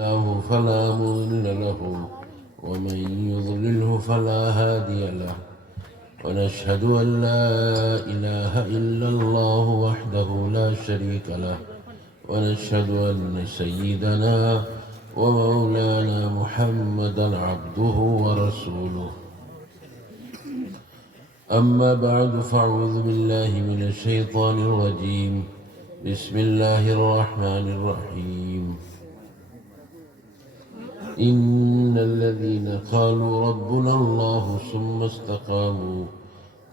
له فلا مضل له ومن يضلله فلا هادي له ونشهد أن لا إله إلا الله وحده لا شريك له ونشهد أن سيدنا ومولانا محمدا عبده ورسوله أما بعد فأعوذ بالله من الشيطان الرجيم بسم الله الرحمن الرحيم إن الذين قالوا ربنا الله ثم استقاموا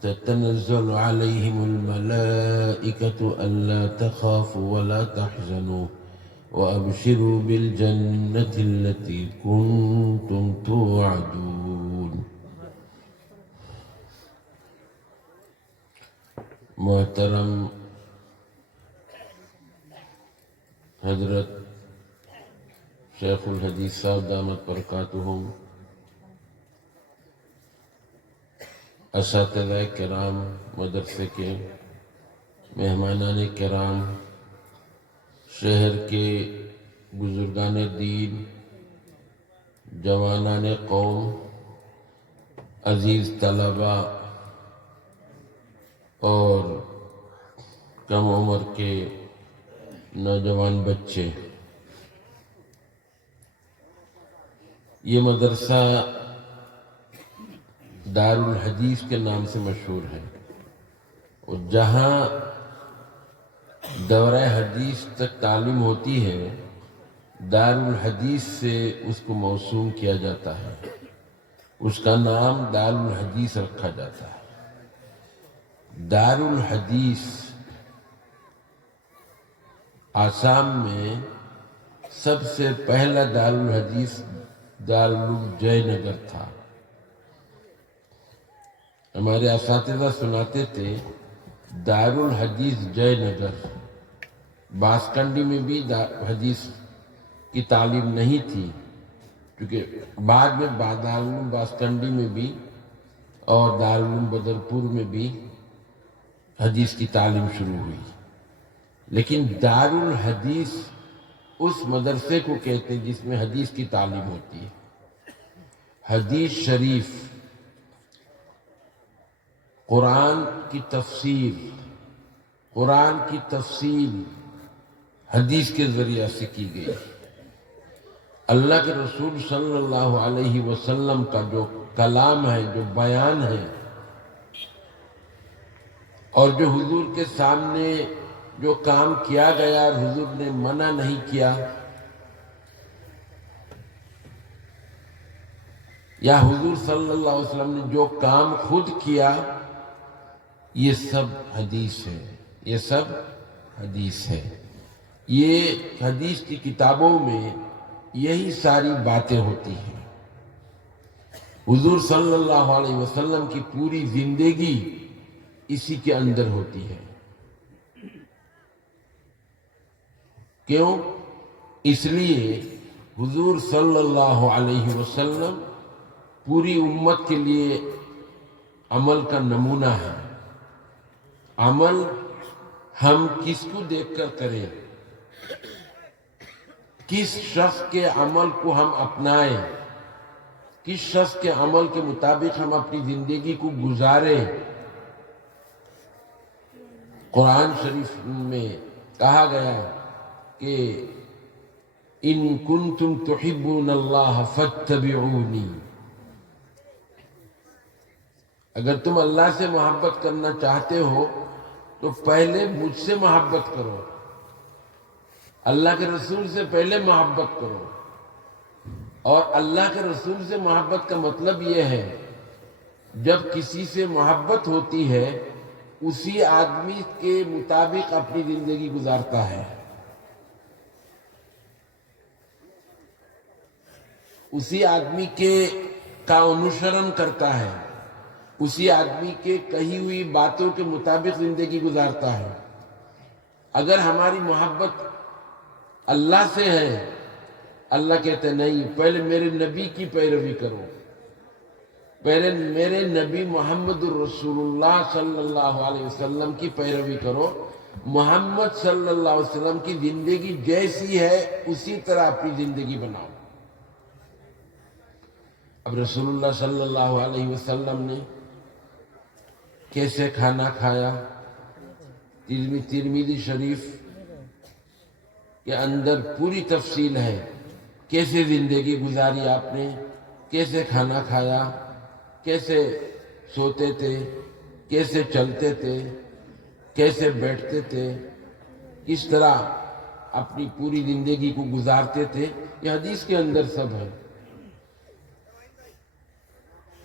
تتنزل عليهم الملائكة ألا تخافوا ولا تحزنوا وأبشروا بالجنة التي كنتم توعدون. محترم حضرت شیخ الحدیث صاحب دامت برکاتہم، اساتذہ کرام مدرسے کے، مہمانان کرام، شہر کے بزرگان دین، جوانان قوم، عزیز طلباء اور کم عمر کے نوجوان بچے، یہ مدرسہ دار الحدیث کے نام سے مشہور ہے اور جہاں دورہ حدیث تک تعلیم ہوتی ہے دار الحدیث سے اس کو موسوم کیا جاتا ہے، اس کا نام دار الحدیث رکھا جاتا ہے۔ دار الحدیث آسام میں سب سے پہلا دار الحدیث دارالعلوم جے نگر تھا۔ ہمارے اساتذہ سناتے تھے دار الحدیث جے نگر، باسکنڈی میں بھی حدیث کی تعلیم نہیں تھی، کیونکہ بعد میں دارالعلوم باسکنڈی میں بھی اور دارالعلوم بدرپور میں بھی حدیث کی تعلیم شروع ہوئی، لیکن دار الحدیث اس مدرسے کو کہتے ہیں جس میں حدیث کی تعلیم ہوتی ہے۔ حدیث شریف، قرآن کی تفسیر حدیث کے ذریعہ سے کی گئی۔ اللہ کے رسول صلی اللہ علیہ وسلم کا جو کلام ہے، جو بیان ہے، اور جو حضور کے سامنے جو کام کیا گیا اور حضور نے منع نہیں کیا، یا حضور صلی اللہ علیہ وسلم نے جو کام خود کیا، یہ سب حدیث ہے، یہ سب حدیث ہے۔ یہ حدیث کی کتابوں میں یہی ساری باتیں ہوتی ہیں۔ حضور صلی اللہ علیہ وسلم کی پوری زندگی اسی کے اندر ہوتی ہے۔ کیوں؟ اس لیے حضور صلی اللہ علیہ وسلم پوری امت کے لیے عمل کا نمونہ ہے۔ عمل ہم کس کو دیکھ کر کریں، کس شخص کے عمل کو ہم اپنائیں، کس شخص کے عمل کے مطابق ہم اپنی زندگی کو گزاریں۔ قرآن شریف میں کہا گیا کہ ان کنتم تحبون اللہ فاتبعونی، اگر تم اللہ سے محبت کرنا چاہتے ہو تو پہلے مجھ سے محبت کرو، اللہ کے رسول سے پہلے محبت کرو۔ اور اللہ کے رسول سے محبت کا مطلب یہ ہے جب کسی سے محبت ہوتی ہے اسی آدمی کے مطابق اپنی زندگی گزارتا ہے، اسی آدمی کا انوسرن کرتا ہے، اسی آدمی کے کہی ہوئی باتوں کے مطابق زندگی گزارتا ہے۔ اگر ہماری محبت اللہ سے ہے، اللہ کہتے نہیں، پہلے میرے نبی کی پیروی کرو، پہلے میرے نبی محمد الرسول اللہ صلی اللہ علیہ وسلم کی پیروی کرو، محمد صلی اللہ علیہ وسلم کی زندگی جیسی ہے اسی طرح اپنی زندگی بناؤ۔ اب رسول اللہ صلی اللہ علیہ وسلم نے کیسے کھانا کھایا، ترمذی شریف کے اندر پوری تفصیل ہے، کیسے زندگی گزاری آپ نے، کیسے کھانا کھایا، کیسے سوتے تھے، کیسے چلتے تھے، کیسے بیٹھتے تھے، کس طرح اپنی پوری زندگی کو گزارتے تھے، یہ حدیث کے اندر سب ہے۔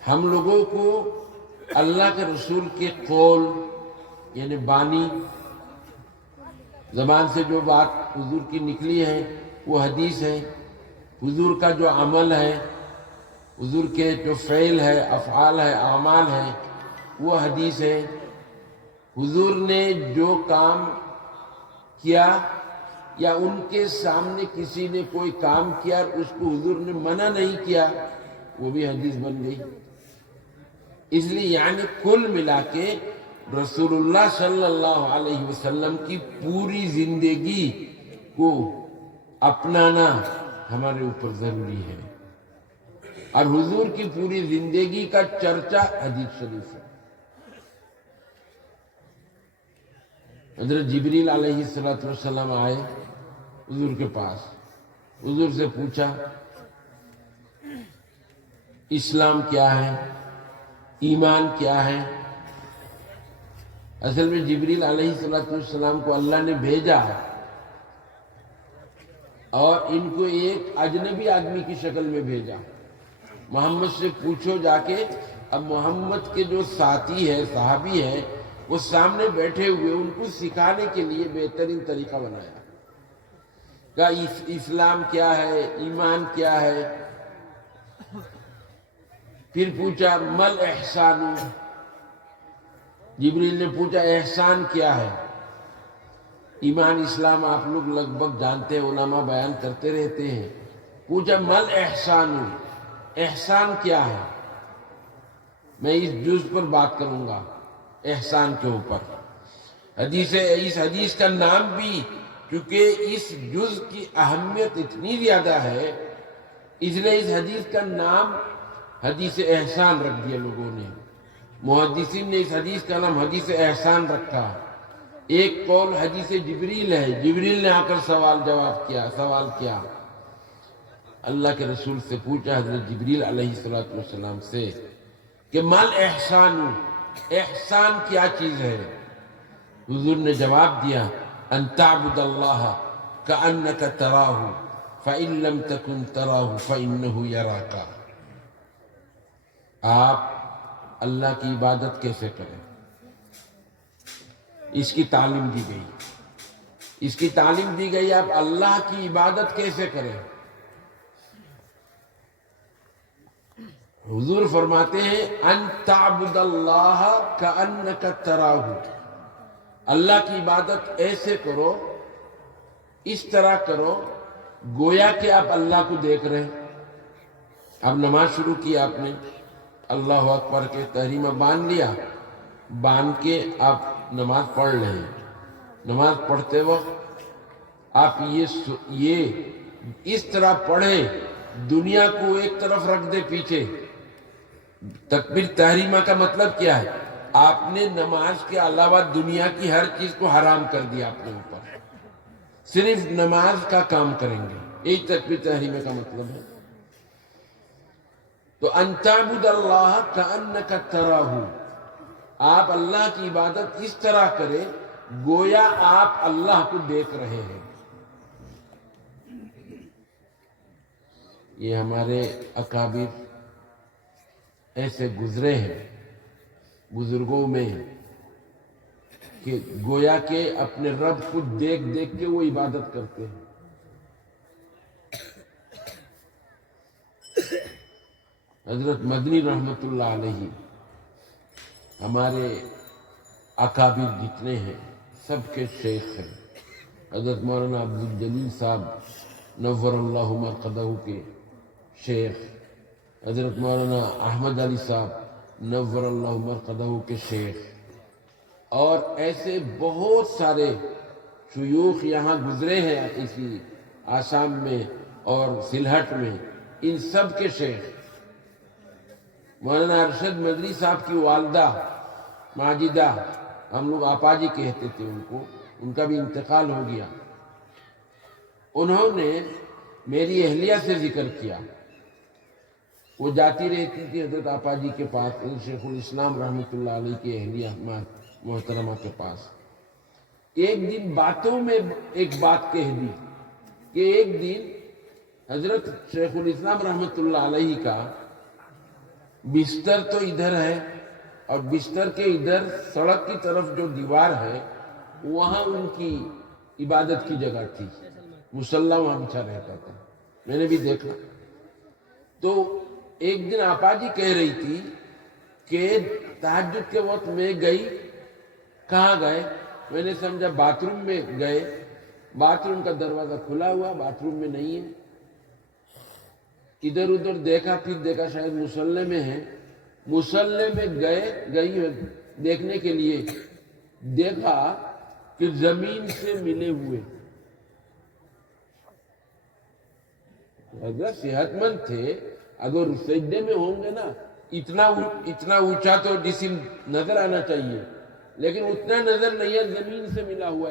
ہم لوگوں کو اللہ کے رسول کے قول یعنی بانی زبان سے جو بات حضور کی نکلی ہے وہ حدیث ہے، حضور کا جو عمل ہے، حضور کے جو فعل ہے، افعال ہے، اعمال ہے وہ حدیث ہے۔ حضور نے جو کام کیا یا ان کے سامنے کسی نے کوئی کام کیا اور اس کو حضور نے منع نہیں کیا وہ بھی حدیث بن گئی۔ اس لیے یعنی کل ملا کے رسول اللہ صلی اللہ علیہ وسلم کی پوری زندگی کو اپنانا ہمارے اوپر ضروری ہے، اور حضور کی پوری زندگی کا چرچا حدیث شریف ہے۔ حضرت جبریل علیہ السلام آئے حضور کے پاس، حضور سے پوچھا اسلام کیا ہے، ایمان کیا ہے۔ اصل میں جبریل علیہ السلام کو اللہ نے بھیجا اور ان کو ایک اجنبی آدمی کی شکل میں بھیجا، محمد سے پوچھو جا کے۔ اب محمد کے جو ساتھی ہے، صحابی ہے، وہ سامنے بیٹھے ہوئے ان کو سکھانے کے لیے بہترین طریقہ بنایا، کہا اسلام کیا ہے، ایمان کیا ہے۔ پھر پوچھا مل احسان، جبریل نے پوچھا احسان کیا ہے۔ ایمان اسلام آپ لوگ لگ بھگ جانتے ہیں، علماء بیان کرتے رہتے ہیں۔ پوچھا مل احسان، احسان کیا ہے۔ میں اس جز پر بات کروں گا، احسان کے اوپر۔ اس حدیث کا نام بھی چونکہ اس جز کی اہمیت اتنی زیادہ ہے اس لیے اس حدیث کا نام حدیث احسان رکھ دیا لوگوں نے۔ محدثین نے اس حدیث کا نام حدیث احسان رکھا۔ ایک قول حدیث جبریل ہے، جبریل نے آ کر سوال کیا، اللہ کے رسول سے پوچھا حضرت جبریل علیہ السلام سے کہ مل احسان، احسان کیا چیز ہے۔ حضور نے جواب دیا ان تعبد اللہ کأنک تراہ فإن لم تکن تراہ فإنہ یراک۔ آپ اللہ کی عبادت کیسے کریں، اس کی تعلیم دی گئی، اس کی تعلیم دی گئی آپ اللہ کی عبادت کیسے کریں۔ حضور فرماتے ہیں ان تعبد اللہ کأنک تراہ، اللہ کی عبادت ایسے کرو، اس طرح کرو گویا کہ آپ اللہ کو دیکھ رہے ہیں۔ اب نماز شروع کی آپ نے، اللہ اکبر کے تحریمہ باندھ لیا، باندھ کے آپ نماز پڑھ رہے ہیں۔ نماز پڑھتے وقت آپ یہ اس طرح پڑھیں دنیا کو ایک طرف رکھ دے پیچھے۔ تکبیر تحریمہ کا مطلب کیا ہے؟ آپ نے نماز کے علاوہ دنیا کی ہر چیز کو حرام کر دیا اپنے اوپر، صرف نماز کا کام کریں گے، یہی تکبیر تحریمہ کا مطلب ہے۔ تو ان تعبد اللہ کأنک تراہ، آپ اللہ کی عبادت اس طرح کریں گویا آپ اللہ کو دیکھ رہے ہیں۔ یہ ہمارے اکابر ایسے گزرے ہیں بزرگوں میں کہ گویا کہ اپنے رب کو دیکھ دیکھ کے وہ عبادت کرتے ہیں۔ حضرت مدنی رحمت اللہ علیہ ہمارے اکابر جتنے ہیں سب کے شیخ ہیں۔ حضرت مولانا عبدالجلیل صاحب نور اللہ مرقدہ کے شیخ، حضرت مولانا احمد علی صاحب نور اللہ مرقدہ کے شیخ، اور ایسے بہت سارے شیوخ یہاں گزرے ہیں اسی آسام میں اور سلہٹ میں، ان سب کے شیخ مولانا ارشد مدری صاحب کی والدہ ماجدہ، ہم لوگ آپا جی کہتے تھے ان کو، ان کا بھی انتقال ہو گیا، انہوں نے میری اہلیہ سے ذکر کیا، وہ جاتی رہتی تھی حضرت آپا جی کے پاس، شیخ الاسلام رحمۃ اللہ علیہ کی اہلیہ محترمہ کے پاس، ایک دن باتوں میں ایک بات کہہ دی کہ ایک دن حضرت شیخ الاسلام رحمۃ اللہ علیہ کا بستر تو ادھر ہے اور بستر کے ادھر سڑک کی طرف جو دیوار ہے وہاں ان کی عبادت کی جگہ تھی، مصلی وہاں بچھا رہتا تھا، میں نے بھی دیکھا۔ تو ایک دن آپا جی کہہ رہی تھی کہ تہجد کے وقت میں گئی، کہاں گئے؟ میں نے سمجھا باتھ روم میں گئے، باتھ روم کا دروازہ کھلا ہوا، باتھ روم میں نہیں ہے، ادھر ادھر دیکھا، پھر دیکھا شاید مصلی میں ہے، مصلی میں گئی دیکھنے کے لیے، دیکھا کہ زمین سے ملے ہوئے، اگر صحت مند تھے، اگر سجدے میں ہوں گے نا، اتنا اونچا تو جسم نظر آنا چاہیے، لیکن اتنا نظر نہیں ہے، زمین سے ملا ہوا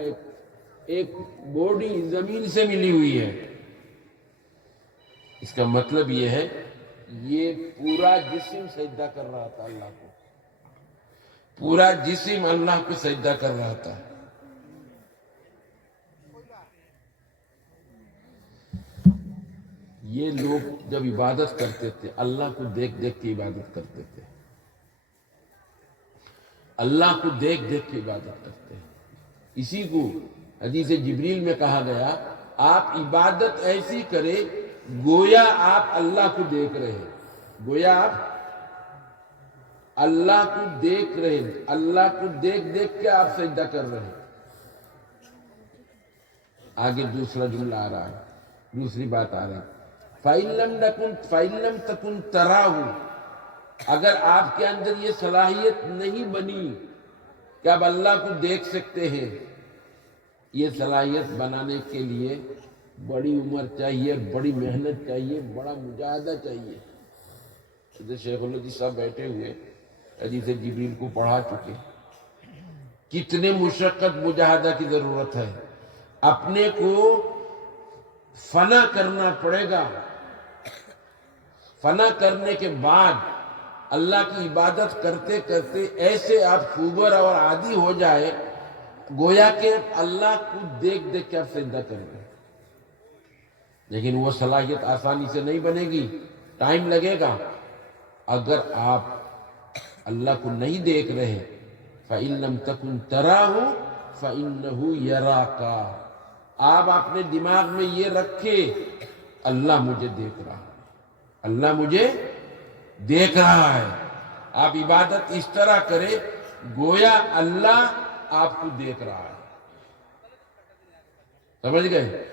ایک باڈی زمین سے ملی ہوئی ہے۔ اس کا مطلب یہ ہے یہ پورا جسم سجدہ کر رہا تھا اللہ کو، پورا جسم اللہ کو سجدہ کر رہا تھا۔ یہ لوگ جب عبادت کرتے تھے اللہ کو دیکھ دیکھ کے عبادت کرتے تھے، اللہ کو دیکھ دیکھ کے عبادت کرتے ہیں۔ اسی کو حدیث جبریل میں کہا گیا آپ عبادت ایسی کرے گویا آپ اللہ کو دیکھ رہے ہیں، گویا آپ اللہ کو دیکھ رہے ہیں، اللہ کو دیکھ دیکھ کے آپ سجدہ کر رہے ہیں۔ آگے دوسرا جملہ آ رہا ہے، دوسری بات آ رہی ہے، فَإِن لَمْ تَكُنْ تَرَاهُ، اگر آپ کے اندر یہ صلاحیت نہیں بنی کہ آپ اللہ کو دیکھ سکتے ہیں، یہ صلاحیت بنانے کے لیے بڑی عمر چاہیے، بڑی محنت چاہیے، بڑا مجاہدہ چاہیے۔ شیخ الحدیث صاحب بیٹھے ہوئے حدیث جبریل کو پڑھا چکے، کتنے مشقت مجاہدہ کی ضرورت ہے، اپنے کو فنا کرنا پڑے گا، فنا کرنے کے بعد اللہ کی عبادت کرتے کرتے ایسے آپ خوبر اور عادی ہو جائے گویا کہ اللہ کو دیکھ دیکھ کے آپ سجدہ کریں گے، لیکن وہ صلاحیت آسانی سے نہیں بنے گی، ٹائم لگے گا۔ اگر آپ اللہ کو نہیں دیکھ رہے فَإِن لَمْ تَكُنْ تَرَاهُ فَإِنَّهُ يَرَاكَ، آپ اپنے دماغ میں یہ رکھے اللہ مجھے دیکھ رہا ہے، اللہ مجھے دیکھ رہا ہے۔ آپ عبادت اس طرح کرے گویا اللہ آپ کو دیکھ رہا ہے، سمجھ گئے؟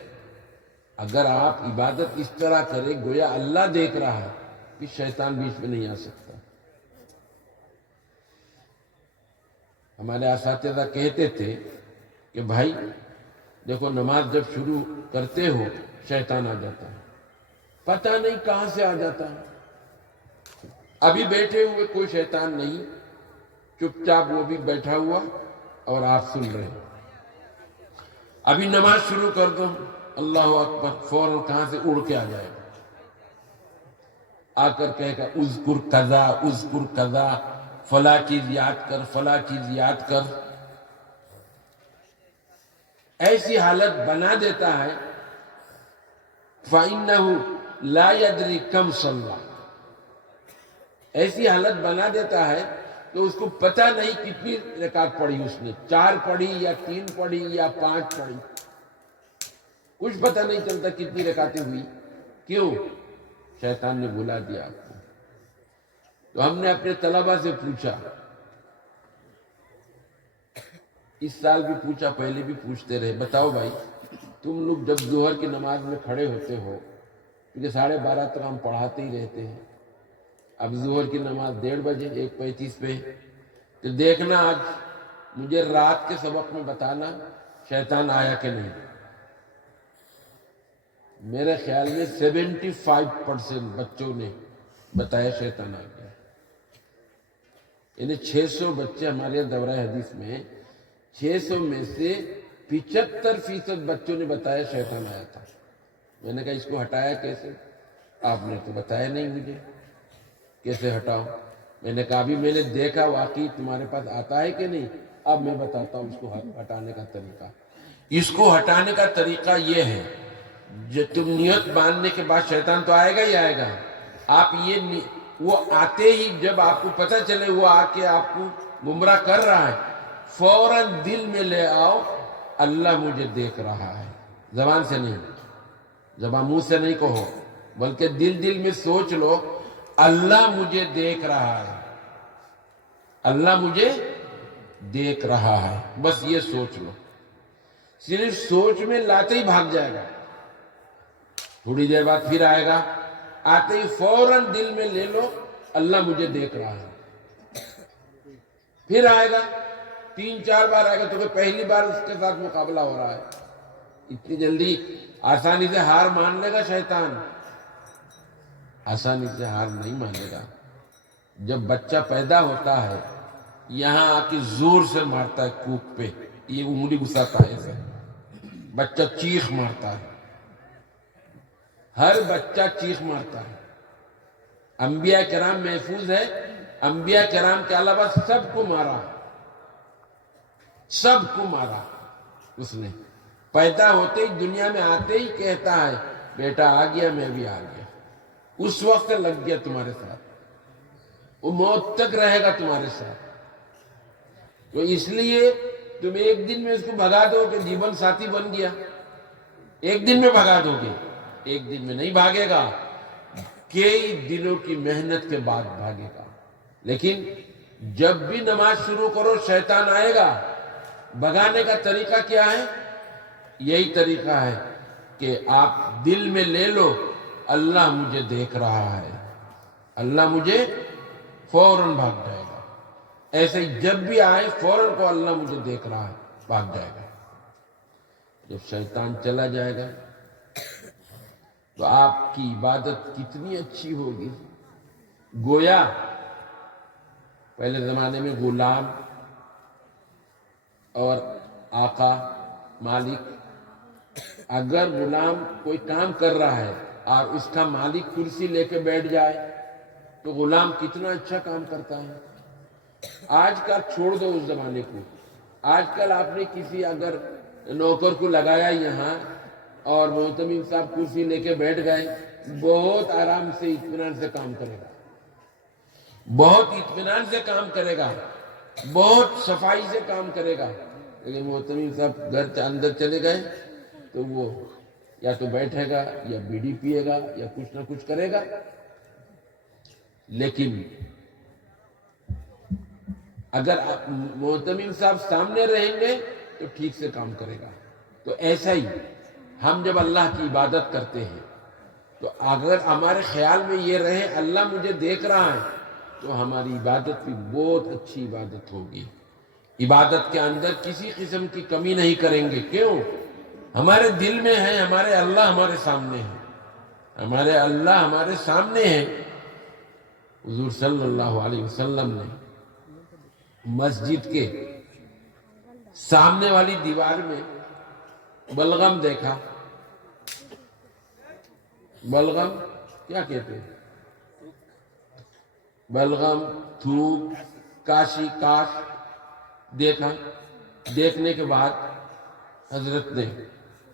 اگر آپ عبادت اس طرح کرے گویا اللہ دیکھ رہا ہے، کہ شیطان بیچ میں نہیں آ سکتا۔ ہمارے اساتذہ کہتے تھے کہ بھائی دیکھو نماز جب شروع کرتے ہو شیطان آ جاتا ہے، پتہ نہیں کہاں سے آ جاتا ہے، ابھی بیٹھے ہوئے کوئی شیطان نہیں، چپ چاپ وہ بھی بیٹھا ہوا اور آپ سن رہے ہیں، ابھی نماز شروع کر دو اللہ اکبر، فوراً کہاں سے اڑ کے آ جائے گا، آ کر کہے گا اذکر کذا اذکر کذا، فلاں چیز یاد کر، فلاں چیز یاد کر، ایسی حالت بنا دیتا ہے فَإِنَّهُ لَا يَدْرِي كَمْ صَلَّى، ایسی حالت بنا دیتا ہے کہ اس کو پتہ نہیں کتنی رکعت پڑھی اس نے، 4 پڑھی یا 3 پڑھی یا 5 پڑھی، کچھ پتہ نہیں چلتا کتنی رکعتیں ہوئی، کیوں؟ شیطان نے بلا دیا آپ کو۔ تو ہم نے اپنے طلبہ سے پوچھا، اس سال بھی پوچھا، پہلے بھی پوچھتے رہے، بتاؤ بھائی تم لوگ جب ظہر کی نماز میں کھڑے ہوتے ہو، کیونکہ 12:30 تک ہم پڑھاتے ہی رہتے ہیں، اب ظہر کی نماز 1:30 بجے 1:35 پہ، تو دیکھنا آج مجھے رات کے سبق میں بتانا شیطان آیا کہ نہیں. میرے خیال میں 75% بچوں نے بتایا شیطان آ گیا. یعنی 600 بچے ہمارے دورہ حدیث میں 600 میں سے 75% بچوں نے بتایا شیطان آیا تھا. میں نے کہا اس کو ہٹایا کیسے؟ آپ نے تو بتایا نہیں مجھے کیسے ہٹاؤ. میں نے کہا ابھی میں نے دیکھا واقعی تمہارے پاس آتا ہے کہ نہیں. اب میں بتاتا ہوں اس کو ہٹانے کا طریقہ. اس کو ہٹانے کا طریقہ یہ ہے، جو تم نیت باندھنے کے بعد شیطان تو آئے گا ہی آئے گا. آپ یہ وہ آتے ہی جب آپ کو پتہ چلے وہ آ کے آپ کو گمراہ کر رہا ہے، فوراً دل میں لے آؤ اللہ مجھے دیکھ رہا ہے. زبان سے نہیں، زبان منہ سے نہیں کہو، بلکہ دل میں سوچ لو اللہ مجھے دیکھ رہا ہے، اللہ مجھے دیکھ رہا ہے. بس یہ سوچ لو. صرف سوچ میں لاتے ہی بھاگ جائے گا. تھوڑی دیر بعد پھر آئے گا. آتے ہی فوراً دل میں لے لو اللہ مجھے دیکھ رہا ہے. پھر آئے گا 3-4 بار آئے گا تو پہلی بار اس کے ساتھ مقابلہ ہو رہا ہے. اتنی جلدی آسانی سے ہار مان لے گا شیطان؟ آسانی سے ہار نہیں مانے گا. جب بچہ پیدا ہوتا ہے یہاں آ کے زور سے مارتا ہے کوک پہ، یہ انگلی گھساتا ہے ایسے، بچہ چیخ مارتا ہے. ہر بچہ چیخ مارتا ہے. انبیاء کرام محفوظ ہے، انبیاء کرام کے علاوہ سب کو مارا، سب کو مارا. اس نے پیدا ہوتے ہی دنیا میں آتے ہی کہتا ہے بیٹا آ گیا میں بھی آ گیا. اس وقت لگ گیا تمہارے ساتھ، وہ موت تک رہے گا تمہارے ساتھ. تو اس لیے تم ایک دن میں اس کو بھگا دو کہ جیون ساتھی بن گیا، ایک دن میں بھگا دو گے. ایک دن میں نہیں بھاگے گا، کئی دنوں کی محنت کے بعد بھاگے گا. لیکن جب بھی نماز شروع کرو شیطان آئے گا. بھگانے کا طریقہ کیا ہے؟ یہی طریقہ ہے کہ آپ دل میں لے لو اللہ مجھے دیکھ رہا ہے، اللہ مجھے، فوراً بھاگ جائے گا. ایسے ہی جب بھی آئے فوراً کو اللہ مجھے دیکھ رہا ہے، بھاگ جائے گا. جب شیطان چلا جائے گا تو آپ کی عبادت کتنی اچھی ہوگی. گویا پہلے زمانے میں غلام اور آقا مالک، اگر غلام کوئی کام کر رہا ہے اور اس کا مالک کرسی لے کے بیٹھ جائے تو غلام کتنا اچھا کام کرتا ہے. آج کل چھوڑ دو اس زمانے کو. آج کل آپ نے کسی اگر نوکر کو لگایا یہاں اور محتمم صاحب کرسی لے کے بیٹھ گئے، بہت آرام سے اطمینان سے کام کرے گا، بہت اطمینان سے کام کرے گا، بہت صفائی سے کام کرے گا. لیکن محتمم صاحب گھر کے اندر چلے گئے تو وہ یا تو بیٹھے گا یا بیڑی پیے گا یا کچھ نہ کچھ کرے گا. لیکن اگر محتمم صاحب سامنے رہیں گے تو ٹھیک سے کام کرے گا. تو ایسا ہی ہم جب اللہ کی عبادت کرتے ہیں تو اگر ہمارے خیال میں یہ رہے اللہ مجھے دیکھ رہا ہے تو ہماری عبادت بھی بہت اچھی عبادت ہوگی. عبادت کے اندر کسی قسم کی کمی نہیں کریں گے. کیوں؟ ہمارے دل میں ہے ہمارے اللہ ہمارے سامنے ہے، ہمارے اللہ ہمارے سامنے ہے. حضور صلی اللہ علیہ وسلم نے مسجد کے سامنے والی دیوار میں بلغم دیکھا. بلغم کیا کہتے ہیں؟ بلغم، تھوک، کاشی، کاش دیکھا. دیکھنے کے بعد حضرت نے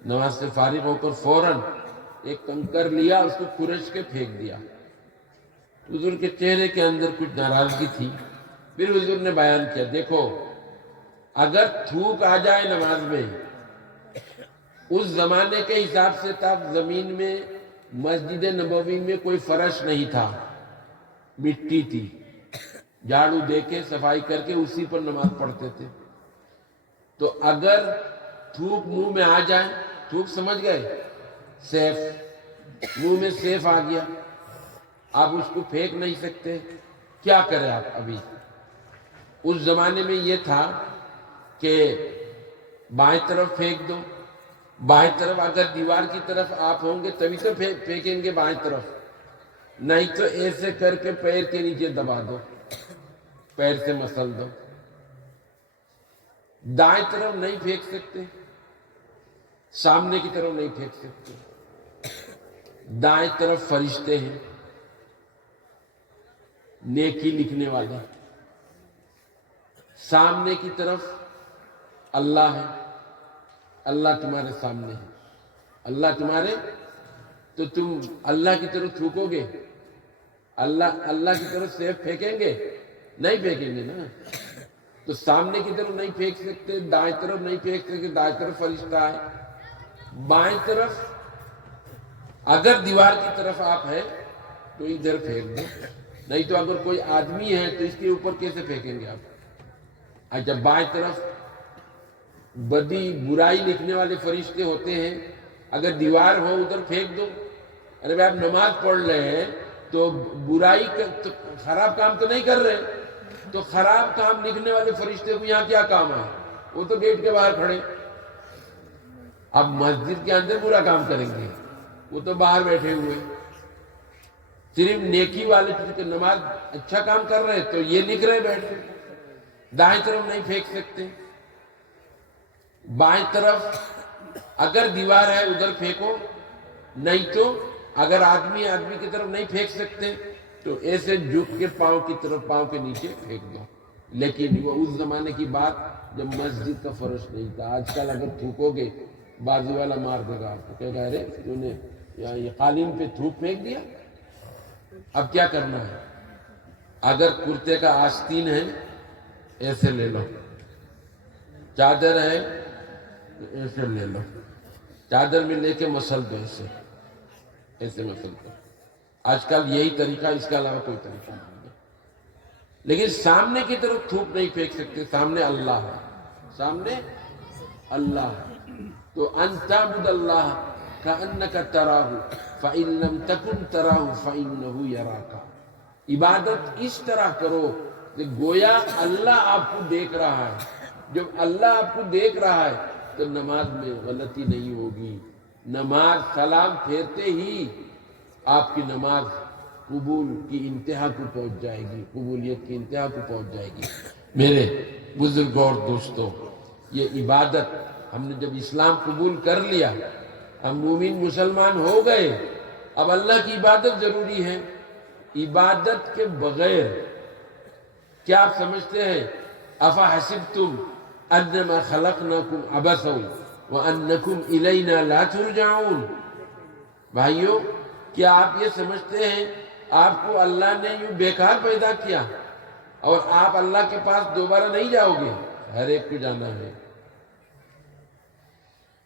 نماز سے فارغ ہو کر فوراً ایک کنکر لیا، اس کو کھرچ کے پھینک دیا. حضور کے چہرے کے اندر کچھ ناراضگی تھی. پھر حضور نے بیان کیا دیکھو اگر تھوک آ جائے نماز میں، اس زمانے کے حساب سے تب زمین میں مسجد نبوی میں کوئی فرش نہیں تھا، مٹی تھی، جھاڑو دے کے صفائی کر کے اسی پر نماز پڑھتے تھے. تو اگر تھوک منہ میں آ جائے، تھوک سمجھ گئے؟ سیف، منہ میں سیف آ گیا، آپ اس کو پھینک نہیں سکتے. کیا کریں آپ؟ ابھی اس زمانے میں یہ تھا کہ بائیں طرف پھینک دو، بائیں طرف اگر دیوار کی طرف آپ ہوں گے تبھی تو پھینکیں گے بائیں طرف، نہیں تو ایسے کر کے پیر کے نیچے دبا دو، پیر سے مسل دو۔ دائیں طرف نہیں پھینک سکتے، سامنے کی طرف نہیں پھینک سکتے۔ دائیں طرف فرشتے ہیں، نیکی لکھنے والے، سامنے کی طرف اللہ ہے، اللہ تمہارے سامنے ہے، اللہ تمہارے، تو تم اللہ کی طرف تھوکو گے، اللہ کی طرف سیب پھینکیں گے؟ نہیں پھینکیں گے نا۔ تو سامنے کی طرف نہیں پھینک سکتے، دائیں طرف نہیں پھینک سکتے، دائیں طرف فرشتہ ہے، بائیں طرف اگر دیوار کی طرف آپ ہیں تو ادھر پھینک دو، نہیں تو اگر کوئی آدمی ہے تو اس کے اوپر کیسے پھینکیں گے آپ؟ اچھا بائیں طرف بدی برائی لکھنے والے فرشتے ہوتے ہیں، اگر دیوار ہو ادھر پھینک دو۔ ارے بھائی آپ نماز پڑھ رہے ہیں تو برائی خراب کام تو نہیں کر رہے، تو خراب کام لکھنے والے فرشتے کو یہاں کیا کام ہے؟ وہ تو گیٹ کے باہر کھڑے۔ اب مسجد کے اندر برا کام کریں گے، وہ تو باہر بیٹھے ہوئے۔ صرف نیکی والے کسی نماز اچھا کام کر رہے تو یہ لکھ رہے بیٹھ کے۔ دائیں طرف نہیں پھینک سکتے، بائیں طرف اگر دیوار ہے ادھر پھینکو، نہیں تو اگر آدمی کی طرف نہیں پھینک سکتے تو ایسے جھک کے پاؤں کی طرف، پاؤں کے نیچے پھینک دو۔ لیکن وہ اس زمانے کی بات جب مسجد کا فرش نہیں تھا۔ آج کل اگر تھوکو گے بازو والا مار دے گا آپ کو، کہے گا ارے تو نے یہ قالین پہ تھوک پھینک دیا۔ اب کیا کرنا ہے؟ اگر کرتے کا آستین ہے ایسے لے لو، چادر ہے ایسے لے لو، چادر میں لے کے مسل دو، ایسے مسل دو۔ آج کل یہی طریقہ، اس کے علاوہ کوئی طریقہ نہیں ہے۔ لیکن سامنے کی طرف تھوک نہیں پھینک سکتے، سامنے اللہ ہے، سامنے اللہ ہے۔ تو ان تعبد اللہ کأنک تراہ فإن لم تکن تراہ فإنہ یراک۔ عبادت اس طرح کرو کہ گویا اللہ آپ کو دیکھ رہا ہے۔ جب اللہ آپ کو دیکھ رہا ہے تو نماز میں غلطی نہیں ہوگی۔ نماز سلام پھیرتے ہی آپ کی نماز قبول کی انتہا کو پہنچ جائے گی، قبولیت کی انتہا کو پہنچ جائے گی۔ میرے بزرگوں اور دوستوں، یہ عبادت ہم نے جب اسلام قبول کر لیا، ہم مومن مسلمان ہو گئے، اب اللہ کی عبادت ضروری ہے۔ عبادت کے بغیر کیا آپ سمجھتے ہیں؟ افحسبتم انما خلقناکم عبثا وانکم الینا لا ترجعون۔ بھائیو، کیا آپ یہ سمجھتے ہیں آپ کو اللہ نے یوں بیکار پیدا کیا اور آپ اللہ کے پاس دوبارہ نہیں جاؤ گے؟ ہر ایک کو جانا ہے،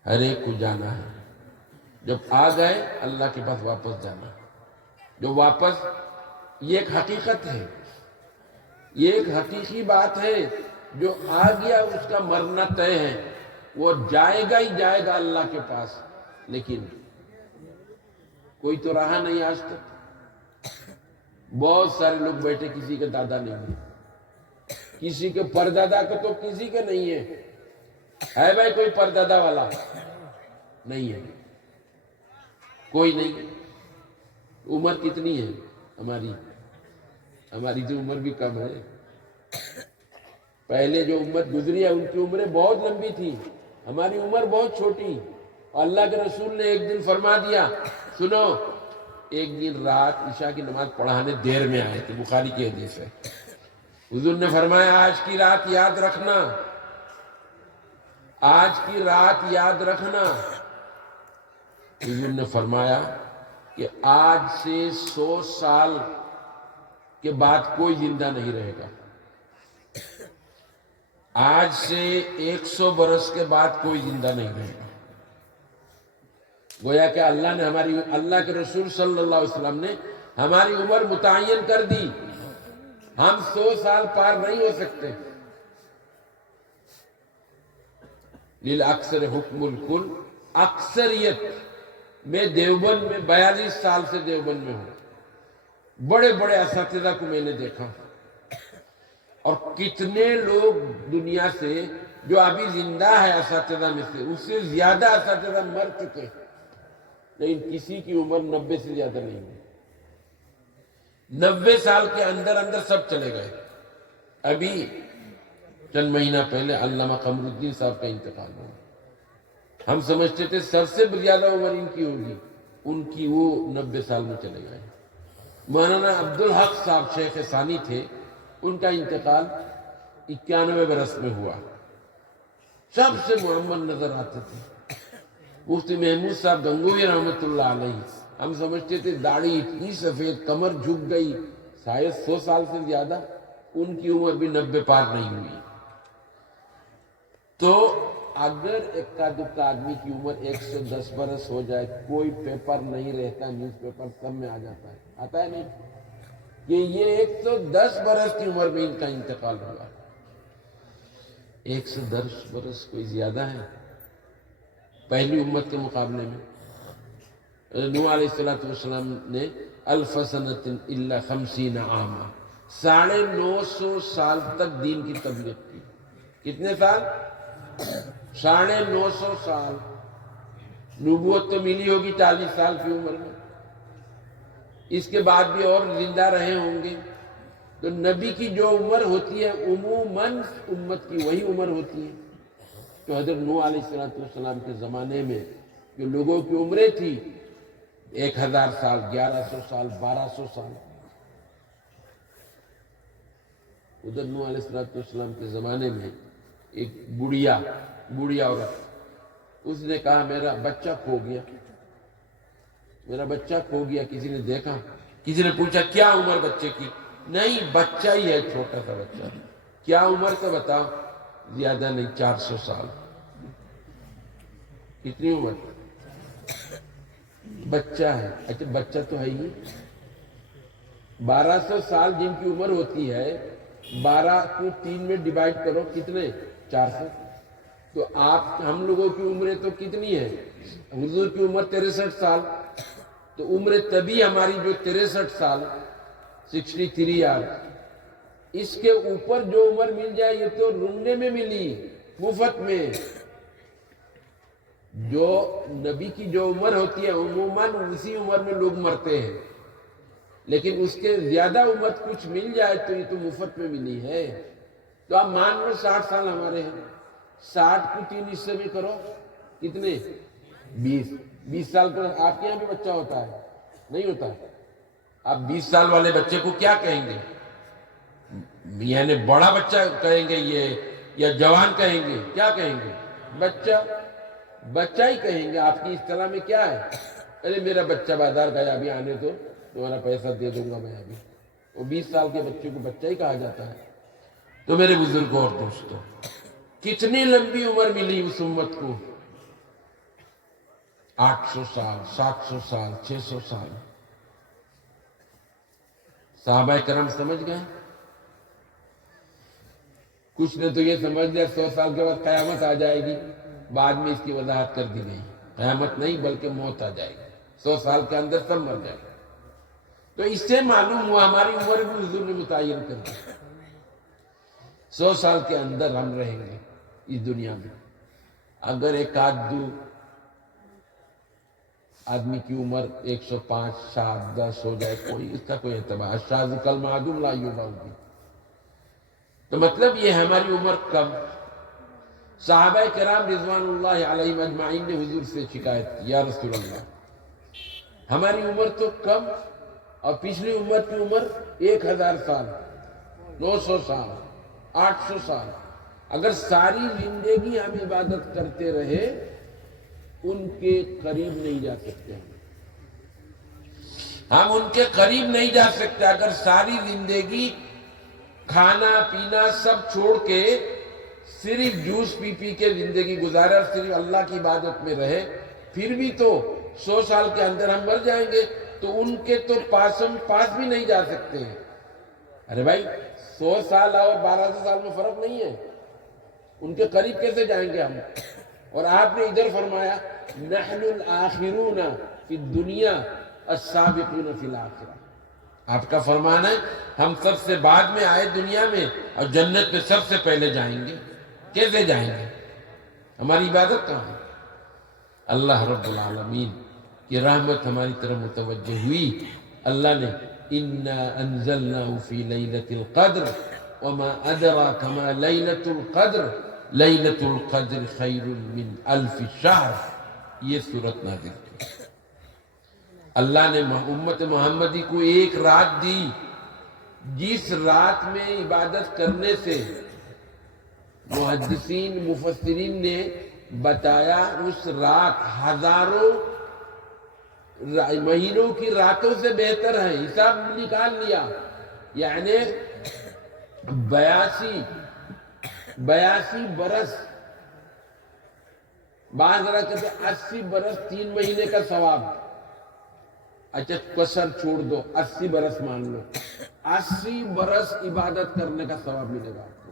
ہر ایک کو جانا ہے۔ جب آ گئے اللہ کے پاس واپس جانا، جو واپس، یہ ایک حقیقت ہے، یہ ایک حقیقی بات ہے۔ جو آ گیا اس کا مرنا طے ہے، وہ جائے گا ہی جائے گا اللہ کے پاس۔ لیکن کوئی تو رہا نہیں آج تک۔ بہت سارے لوگ بیٹھے، کسی کے دادا نہیں ہے، کسی کے پردادا کے تو کسی کے نہیں ہے بھائی کوئی پردادا والا نہیں ہے، کوئی نہیں۔ عمر کتنی ہے ہماری تو عمر بھی کم ہے۔ پہلے جو امت گزری ہے ان کی عمریں بہت لمبی تھی، ہماری عمر بہت چھوٹی۔ اللہ کے رسول نے ایک دن فرما دیا، سنو، ایک دن رات عشاء کی نماز پڑھانے دیر میں آئے تھے، بخاری کی حدیث ہے۔ حضور نے فرمایا آج کی رات یاد رکھنا، آج کی رات یاد رکھنا۔ حضور نے فرمایا کہ آج سے 100 سال کے بعد کوئی زندہ نہیں رہے گا، آج سے 100 برس کے بعد کوئی زندہ نہیں رہے گا۔ گویا کہ اللہ کے رسول صلی اللہ علیہ وسلم نے ہماری عمر متعین کر دی، ہم 100 سال پار نہیں ہو سکتے۔ لِلْأَكْثَرِ حُكْمُ الْكُلِّ، اکثریت میں دیوبند میں 42 سال سے دیوبند میں ہوں، بڑے بڑے اساتذہ کو میں نے دیکھا، اور کتنے لوگ دنیا سے جو ابھی زندہ ہے اساتذہ میں سے، اس سے زیادہ اساتذہ مر چکے، لیکن کسی کی عمر 90 سے زیادہ نہیں ہوئی۔ 90 سال کے اندر اندر سب چلے گئے۔ ابھی چند مہینہ پہلے علامہ قمر الدین صاحب کا انتقال ہوا۔ ہم سمجھتے تھے سب سے زیادہ عمر ان کی ہوگی، ان کی وہ 90 سال میں چلے گئے۔ مولانا عبدالحق صاحب شیخ ثانی تھے، ان کا انتقال 91 برس میں ہوا۔ سب سے معمر نظر آتے تھے۔ مفتی محمود صاحب گنگوئی رحمۃ اللہ علیہ، ہم سمجھتے تھے داڑھی اتنی سفید، کمر جھک گئی، شاید 100 سال سے زیادہ، ان کی عمر بھی 90 پار نہیں ہوئی۔ تو اگر اکا دکا آدمی کی عمر 110 برس ہو جائے، کوئی پیپر نہیں رہتا، نیوز پیپر سب میں آ جاتا ہے، آتا ہے نہیں کہ یہ 110 برس کی عمر میں ان کا انتقال ہوا۔ 110 برس کوئی زیادہ ہے پہلی امت کے مقابلے میں؟ نوح علیہ السلام نے الف سنۃ الا 50 عاما، 950 سال تک دین کی تبلیغ کی۔ کتنے سال؟ 950 سال۔ نبوت تو ملی ہوگی 40 سال کی عمر میں، اس کے بعد بھی اور زندہ رہے ہوں گے۔ تو نبی کی جو عمر ہوتی ہے عموماً امت کی وہی عمر ہوتی ہے۔ تو حضرت نوح علیہ السلام کے زمانے میں جو لوگوں کی عمریں تھی 1000 سال، 1100 سال، 1200 سال، حضرت نوح علیہ السلام کے زمانے میں ایک بڑھیا عورت، اس نے کہا میرا بچہ کھو گیا، میرا بچہ کھو گیا۔ کسی نے دیکھا، کسی نے پوچھا کیا عمر بچے کی؟ نہیں، بچہ ہی ہے، چھوٹا سا بچہ۔ کیا عمر تو بتاؤ؟ زیادہ نہیں، 400 سال۔ کتنی عمر؟ بچہ ہے۔ اچھا بچہ تو ہے ہی 1200 سال جن کی عمر ہوتی ہے، 12 کو 3 میں ڈیوائڈ کرو، کتنے؟ 400۔ تو ہم لوگوں کی عمریں تو کتنی ہے؟ حضور کی عمر 63 سال، تو عمر تبھی ہماری جو 63 سال 63 ایئر، اس کے اوپر جو عمر مل جائے یہ تو رنگنے میں ملی، مفت میں۔ جو نبی کی جو عمر ہوتی ہے عموماً اسی عمر میں لوگ مرتے ہیں، لیکن اس کے زیادہ عمر کچھ مل جائے تو یہ تو مفت میں ملی ہے۔ تو آپ مان لو 60 سال ہمارے ہیں، 60 کو 3 حصے میں کرو، کتنے؟ 20 سال پر آپ کے یہاں بھی بچہ ہوتا ہے؟ نہیں ہوتا۔ آپ 20 سال والے بچے کو کیا کہیں گے؟ یعنی بڑا بچہ کہیں گے یہ، یا جوان کہیں گے؟ کیا کہیں گے؟ بچہ ہی کہیں گے۔ آپ کی اصطلاح میں کیا ہے؟ ارے میرا بچہ بازار گیا، ابھی آنے دو، تمہارا پیسہ دے دوں گا میں ابھی۔ وہ 20 سال کے بچے کو بچہ ہی کہا جاتا ہے۔ تو میرے بزرگوں اور دوستوں، کتنی لمبی عمر ملی اس امت کو؟ 800 سال، 700 سال، 600 سال۔ صحابہ کرام سمجھ گئے؟ کچھ نے تو یہ سمجھ لیا 100 سال کے بعد قیامت آ جائے گی، بعد میں اس کی وضاحت کر دی گئی، قیامت نہیں بلکہ موت آ جائے گی، 100 سال کے اندر سب مر جائے گا۔ تو اس سے معلوم ہوا ہماری عمر بھی حضور نے متعین کر دی، 100 سال کے اندر ہم رہیں گے اس دنیا میں۔ اگر ایک آدھ آدمی کی عمر 105، 7، 10 ہو جائے، اس کا کوئی اعتبار، الشاذ کالمعدوم لا یوضع بہ۔ تو مطلب یہ ہماری عمر کم۔ صحابہ کرام رضوان اللہ علیہم اجمعین نے حضور سے شکایت کی، یا رسول اللہ ہماری عمر تو کم، اور پچھلی امت کی عمر 1000 سال، 900 سال، 800 سال، اگر ساری زندگی ہم عبادت کرتے رہے ان کے قریب نہیں جا سکتے، ہم ان کے قریب نہیں جا سکتے۔ اگر ساری زندگی کھانا پینا سب چھوڑ کے صرف جوس پی کے زندگی گزارے اور صرف اللہ کی عبادت میں رہے، پھر بھی تو 100 سال کے اندر ہم مر جائیں گے، تو ان کے تو پاس بھی نہیں جا سکتے ہیں۔ ارے بھائی 100 سال اور 1200 سال میں فرق نہیں ہے، ان کے قریب کیسے جائیں گے ہم؟ اور آپ نے ادھر فرمایا نحن الآخرون فی الدنیا السابقون فی الآخرہ، آپ کا فرمان ہے ہم سب سے بعد میں آئے دنیا میں اور جنت میں سب سے پہلے جائیں گے۔ کیسے جائیں گے؟ ہماری عبادت کہاں ہے؟ اللہ رب العالمین کی رحمت ہماری طرف متوجہ ہوئی. اللہ نے اِنَّا أَنزَلْنَاهُ فِي لَيْلَةِ الْقَدْرِ وَمَا أَدْرَاكَ مَا لَيْلَةُ الْقَدْرِ لَيْلَةُ الْقَدْرِ خَيْرٌ مِّنْ أَلْفِ شَهْرٍ. یہ صورت نازل کی. اللہ نے امت محمدی کو ایک رات دی جس رات میں عبادت کرنے سے محدثین مفسرین نے بتایا اس رات ہزاروں مہینوں کی راتوں سے بہتر ہے. حساب نکال لیا یعنی 82 برس، بعض ذرا کہتے 80 برس 3 مہینے کا ثواب. اچھا کسر چھوڑ دو، 80 برس مان لو، 80 برس عبادت کرنے کا ثواب ملے گا آپ کو،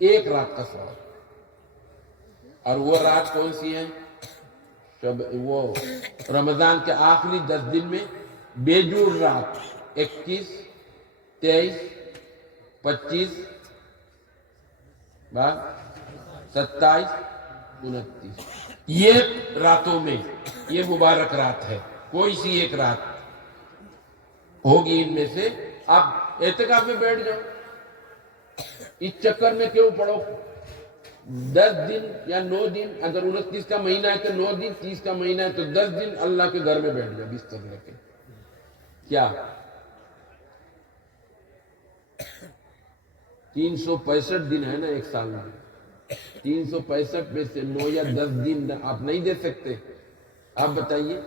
ایک رات کا ثواب. اور وہ رات کون سی ہے؟ وہ رمضان کے آخری 10 دن میں بیجور رات 21، 23، 25، 27، 29، یہ راتوں میں یہ مبارک رات ہے. کوئی سی ایک رات ہوگی ان میں سے. آپ اعتکاف میں بیٹھ جاؤ، اس چکر میں کیوں پڑو؟ 10 دن یا 9 دن، اگر 29 کا مہینہ ہے تو 9 دن، 30 کا مہینہ ہے تو 10 دن اللہ کے گھر میں بیٹھ جاؤ بستر لے کے. کیا 365 دن ہے نا ایک سال میں، 365 میں سے 9 یا 10 دن آپ نہیں دے سکتے؟ آپ بتائیے.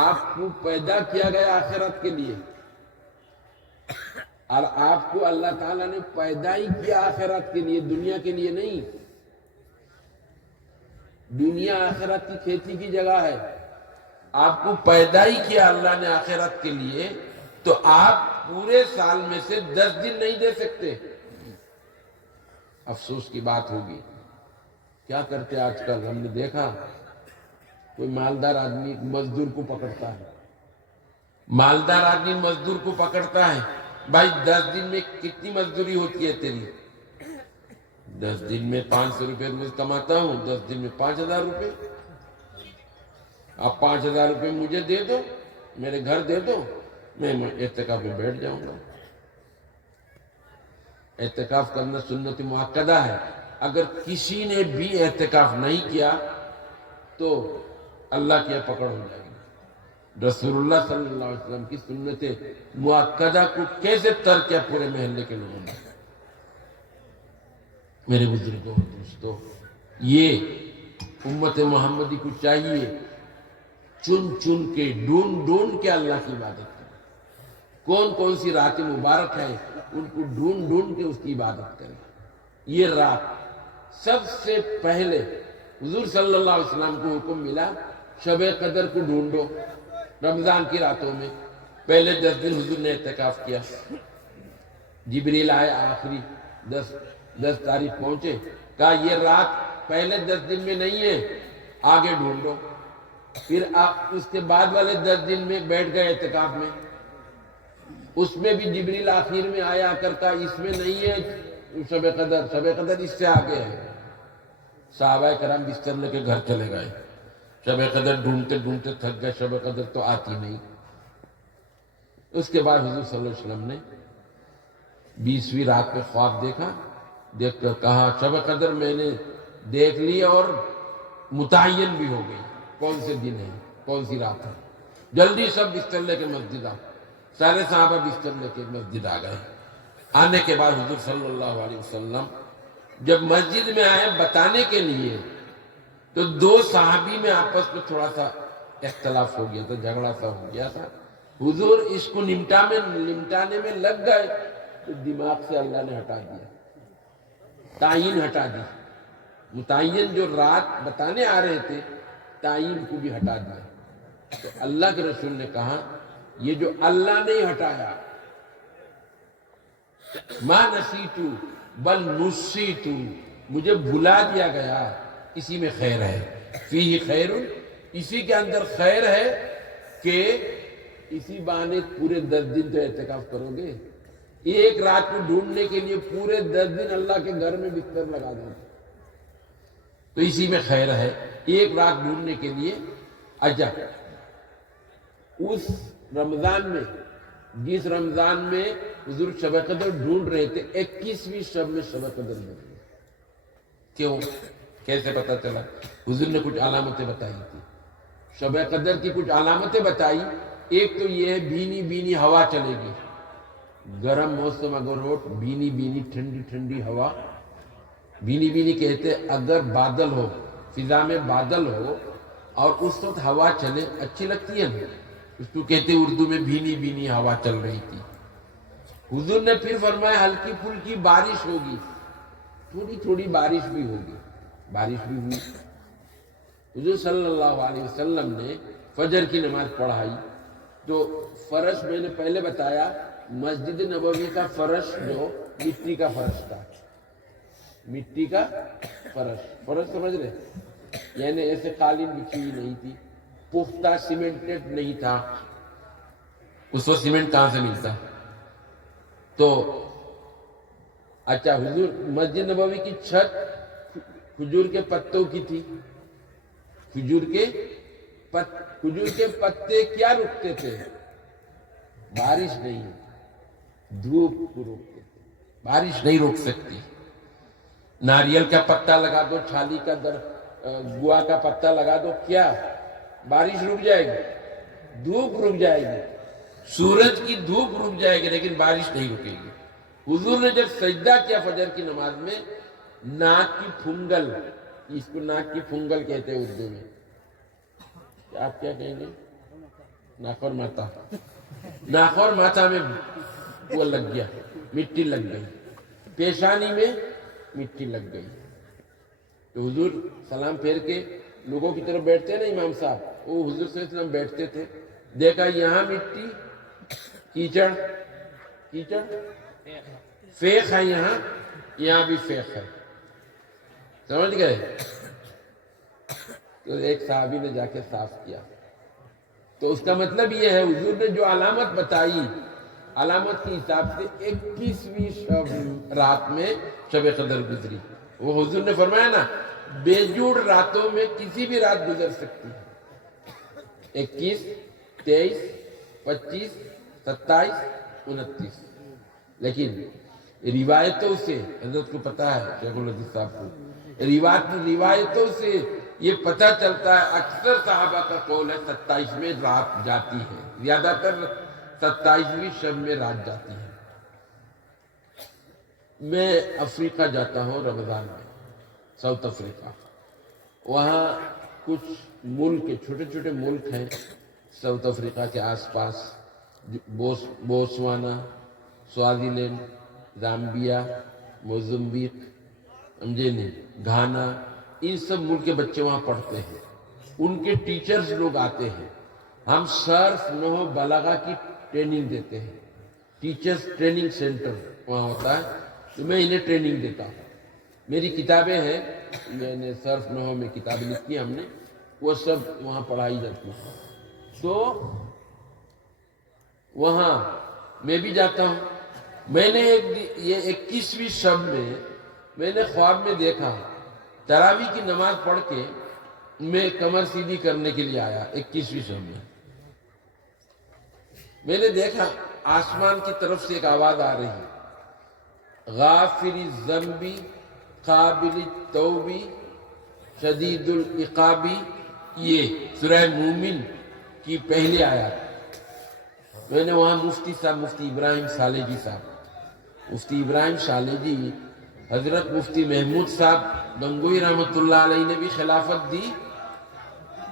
آپ کو پیدا کیا گیا آخرت کے لیے، اور آپ کو اللہ تعالیٰ نے پیدا ہی کیا آخرت کے لیے، دنیا کے لیے نہیں. دنیا آخرت کی کھیتی کی جگہ ہے. آپ کو پیدا ہی کیا اللہ نے آخرت کے لیے، تو آپ پورے سال میں سے 10 دن نہیں دے سکتے. افسوس کی بات ہوگی. کیا کرتے آج کل؟ ہم نے دیکھا کوئی مالدار آدمی مزدور کو پکڑتا ہے، مالدار آدمی مزدور کو پکڑتا ہے، بھائی 10 دن میں کتنی مزدوری ہوتی ہے تیری؟ 10 دن میں 500 روپے روز کماتا ہوں، 10 دن میں 5000 روپے. آپ 5000 روپے مجھے دے دو، میرے گھر دے دو، میں اعتکاف میں بیٹھ جاؤں گا. اعتکاف کرنا سنت مؤکدہ ہے. اگر کسی نے بھی اعتکاف نہیں کیا تو اللہ کی پکڑ ہو جائے گی. رسول اللہ صلی اللہ علیہ وسلم کی سنت مؤکدہ کو کیسے ترک کیا پورے محلے کے لوگوں نے؟ میرے بزرگوں اور دوستوں، یہ امت محمدی کو چاہیے چن چن کے ڈھونڈ ڈھونڈ کے اللہ کی عبادت کریں. کون کون سی راتیں مبارک ہیں ان کو ڈھونڈ ڈھونڈ کے اس کی عبادت کریں. یہ رات سب سے پہلے حضور صلی اللہ علیہ وسلم کو حکم ملا شب قدر کو ڈھونڈو. رمضان کی راتوں میں پہلے 10 دن حضور نے اعتکاف کیا. جبریل آئے، آخری 10 تاریخ پہنچے، کہا یہ رات پہلے 10 دن میں نہیں ہے، آگے ڈھونڈو. پھر آپ اس کے بعد والے 10 دن میں بیٹھ گئے اعتکاف میں. اس میں بھی جبریل آخر میں آیا کر کہا اس میں نہیں ہے شب قدر، شب قدر اس سے آگے ہے. صحابہ کرام بستر لے کے گھر چلے گئے. شب قدر ڈھونڈتے ڈھونڈتے تھک گئے، شب قدر تو آتی نہیں. اس کے بعد حضور صلی اللہ علیہ وسلم نے 20ویں رات میں خواب دیکھا. دیکھ کر کہا شب قدر میں نے دیکھ لی اور متعین بھی ہو گئی، کون سے دن ہے، کون سی رات ہے. جلدی سب بستر لے کے مسجد آ. سارے صحابہ بستر لے کے مسجد آ گئے. آنے کے بعد حضور صلی اللہ علیہ وسلم جب مسجد میں آئے بتانے کے لیے تو 2 صحابی میں آپس میں تھوڑا سا اختلاف ہو گیا تھا، جھگڑا سا ہو گیا تھا. حضور اس کو نمٹانے میں لگ گئے تو دماغ سے اللہ نے ہٹا دیا، تعین ہٹا دی. متعین جو رات بتانے آ رہے تھے تعین کو بھی ہٹا دیا. تو اللہ کے رسول نے کہا یہ جو اللہ نے ہٹایا، ما نسیتو بل نسیتو، مجھے بھلا دیا گیا، اسی میں خیر ہے. فیہ خیر، اسی کے اندر خیر ہے کہ اسی بہانے پورے 10 دن تو اعتکاف کرو گے. ایک رات کو ڈھونڈنے کے لیے پورے 10 دن اللہ کے گھر میں بستر لگا دو. تو اسی میں خیر ہے. ایک رات ڈھونڈنے کے لیے. اچھا اس رمضان میں، جس رمضان میں حضور شب قدر ڈھونڈ رہے تھے، 21ویں شب میں شب قدر مل گئی. کیوں؟ کیسے پتا چلا؟ حضور نے کچھ علامتیں بتائی تھی. شب قدر کی کچھ علامتیں بتائی. ایک تو یہ ہے بھینی بھینی ہوا چلے گی. گرم موسم اگر ہو، بھینی بھینی ٹھنڈی ٹھنڈی ہوا. بھینی بھینی کہتے اگر بادل ہو، فضا میں بادل ہو اور اس وقت ہوا چلے، اچھی لگتی ہے نا. اس کو کہتے اردو میں بھینی بھینی ہوا چل رہی تھی. حضور نے پھر فرمایا ہلکی پھلکی بارش ہوگی. تھوڑی تھوڑی بارش بھی ہوگی. بارش بھی ہوئی. حضور صلی اللہ علیہ وسلم نے فجر کی نماز پڑھائی. تو فرش میں نے پہلے بتایا، مسجد نبوی کا فرش جو مٹی کا فرش تھا. مٹی کا فرش سمجھ رہے؟ یعنی ایسے قالین بچھی ہوئی نہیں تھی، پختہ سیمنٹڈ نہیں تھا. اس وقت سیمنٹ کہاں سے ملتا؟ تو اچھا حضور مسجد نبوی کی چھت کھجور کے پتوں کی تھی. کھجور کے پتے کیا رکتے تھے؟ بارش نہیں، دھوپ کو روکتے تھے. بارش نہیں روک سکتی. ناریل کا پتا لگا دو، چھالی کا گوا کا پتا لگا دو، کیا بارش رک جائے گی؟ دھوپ رک جائے گی. سورج کی دھوپ رک جائے گی لیکن بارش نہیں رکے گی. حضور نے جب سجدہ کیا فجر کی نماز میں، ناک کی پھنگل، اس کو ناک کی پھنگل کہتے ہیں اردو میں. آپ کیا کہیں گے؟ ناخور ماتھا. ناخور ماتھا میں وہ لگ گیا، مٹی لگ گئی. پیشانی میں مٹی لگ گئی. تو حضور سلام پھیر کے لوگوں کی طرف بیٹھتے ہیں نا امام صاحب، وہ حضور صلی اللہ علیہ وسلم بیٹھتے تھے. دیکھا یہاں مٹی، کیچڑ فیق ہے، یہاں بھی فیق ہے. سمجھ گئے؟ تو ایک صحابی نے جا کے صاف کیا. تو اس کا مطلب یہ ہے حضور نے جو علامت بتائی، علامت کے حساب سے 21ویں شب رات میں شب قدر گزری. وہ حضور نے فرمایا نا، بے جوڑ راتوں میں کسی بھی رات گزر سکتی ہے. 21، 23، 25، 27، 29. لیکن روایتوں سے حضرت کو پتا ہے، شیخ الحدیث صاحب کو، روایتوں سے یہ پتہ چلتا ہے. اکثر صحابہ کا قول ہے 27 رات جاتی ہے، زیادہ تر 27ویں شب میں رات جاتی ہے. میں افریقہ جاتا ہوں رمضان میں، ساؤتھ افریقہ. وہاں کچھ ملک، چھوٹے چھوٹے ملک ہیں ساؤتھ افریقہ کے آس پاس، بوتسوانا، سوازی لینڈ، زامبیا، موزمبیق، سمجھے نہیں، گھانا. ان سب ملک کے بچے وہاں پڑھتے ہیں. ان کے ٹیچرز لوگ آتے ہیں. ہم صرف نحو بلاغہ کی ٹریننگ دیتے ہیں. ٹیچرز ٹریننگ سینٹر وہاں ہوتا ہے، تو میں انہیں ٹریننگ دیتا ہوں. میری کتابیں ہیں، میں نے صرف نحو میں کتابیں لکھی ہم نے، وہ سب وہاں پڑھائی جاتی ہیں. تو وہاں میں بھی جاتا ہوں. میں نے یہ 21ویں شب میں نے خواب میں دیکھا، تراویح کی نماز پڑھ کے میں کمر سیدھی کرنے کے لیے آیا. 21ویں شب میں نے دیکھا آسمان کی طرف سے ایک آواز آ رہی ہے، غافر الذنبی قابل التوبی شدید العقابی. یہ سورہ مومن کی پہلی آیات. میں نے وہاں مفتی صاحب، مفتی ابراہیم صالح جی صاحب، مفتی ابراہیم صالح جی، حضرت مفتی محمود صاحب گنگوئی رحمۃ اللہ علیہ نے بھی خلافت دی،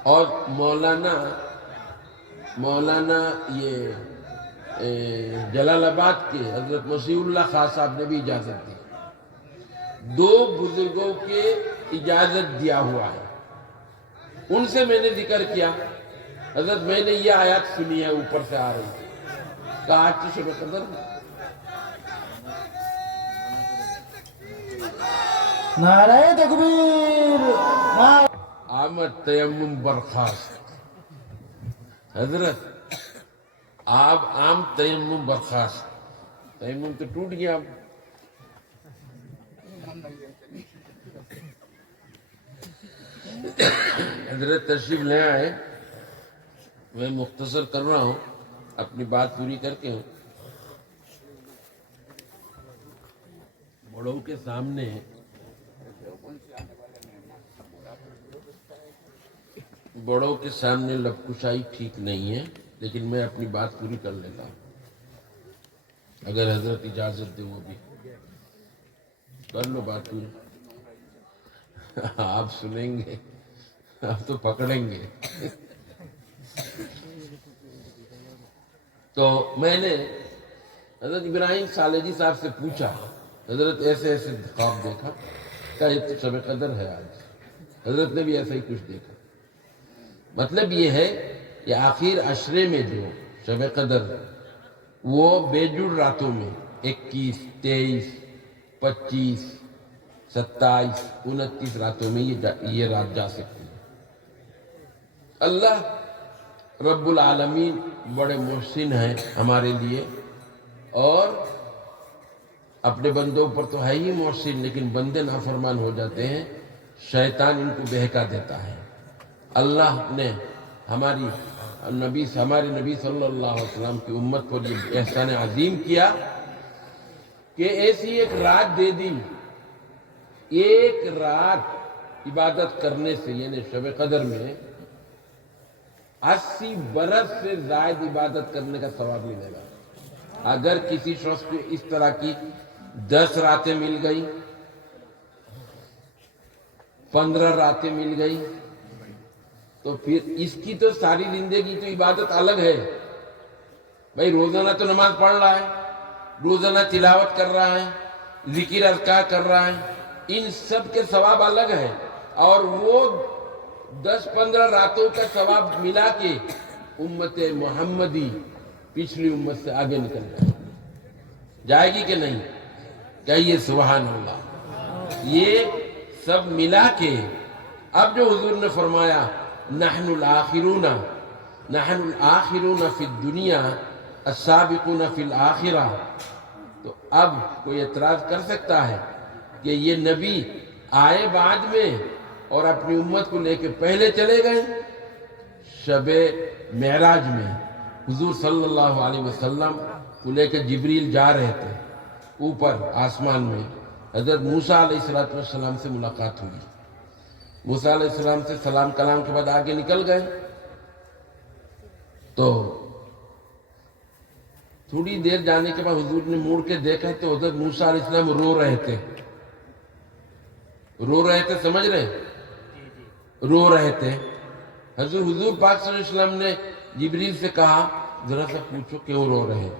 اور مولانا یہ جلال آباد کے حضرت مسیح اللہ خان صاحب نے بھی اجازت دی. دو بزرگوں کے اجازت دیا ہوا ہے. ان سے میں نے ذکر کیا، حضرت میں نے یہ آیات سنی ہے اوپر سے آ رہی ہے، کہا آج شب قدر نعرہ تکبیر. آمد تیمم برخاست. حضرت آپ عام تیمم برخاست. تیمم تو ٹوٹ گیا اب. حضرت تشریف لے آئے، میں مختصر کر رہا ہوں، اپنی بات پوری کر کے ہوں۔ بڑوں کے سامنے لب کشائی ٹھیک نہیں ہے، لیکن میں اپنی بات پوری کر لیتا ہوں، اگر حضرت اجازت دے وہ بھی کر لو بات پوری۔ آپ سنیں گے، آپ تو پکڑیں گے۔ تو میں نے حضرت ابراہیم صالحی صاحب سے پوچھا، حضرت ایسے ایسے خواب دیکھا، کیا یہ تو شب قدر ہے آج؟ حضرت نے بھی ایسا ہی کچھ دیکھا۔ مطلب یہ ہے کہ آخر عشرے میں جو شب قدر وہ بیجڑ راتوں میں 21، 23، 25، 27، 29 راتوں میں یہ رات جا سکتی ہے۔ اللہ رب العالمین بڑے محسن ہیں ہمارے لیے، اور اپنے بندوں پر تو ہے ہی محسن، لیکن بندے نافرمان ہو جاتے ہیں، شیطان ان کو بہکا دیتا ہے۔ اللہ نے ہمارے نبی صلی اللہ علیہ وسلم کی امت پر یہ احسان عظیم کیا کہ ایسی ایک رات دے دی، ایک رات عبادت کرنے سے، یعنی شب قدر میں 80 برس سے زائد عبادت کرنے کا ثواب ملے گا۔ اگر کسی شخص کو اس طرح کی 10 راتیں مل گئی، 15 راتیں مل گئی، تو پھر اس کی تو ساری زندگی تو عبادت الگ ہے۔ بھائی روزانہ تو نماز پڑھ رہا ہے، روزانہ تلاوت کر رہا ہے، ذکر اذکار کر رہا ہے، ان سب کے ثواب الگ ہے، اور وہ 10-15 راتوں کا ثواب ملا کے امت محمدی پچھلی امت سے آگے نکل جائے گی کہ نہیں؟ کہیے سبحان اللہ۔ یہ سب ملا کے اب جو حضور نے فرمایا نحن الآخرون فی الدنیا السابقون فی الآخرہ، تو اب کوئی اعتراض کر سکتا ہے کہ یہ نبی آئے بعد میں اور اپنی امت کو لے کے پہلے چلے گئے؟ شب معراج میں حضور صلی اللہ علیہ وسلم کو لے کے جبریل جا رہے تھے اوپر آسمان میں، حضرت موسیٰ علیہ السلام سے ملاقات ہوئی۔ موسیٰ علیہ السلام سے سلام کلام کے بعد آگے نکل گئے، تو تھوڑی دیر جانے کے بعد حضور نے موڑ کے دیکھا تو حضرت موسیٰ علیہ السلام رو رہے تھے، سمجھ رہے؟ رو رہے تھے۔ حضور پاک صلی اللہ علیہ وسلم نے جبریل سے کہا ذرا سا پوچھو کیوں رو رہے ہیں؟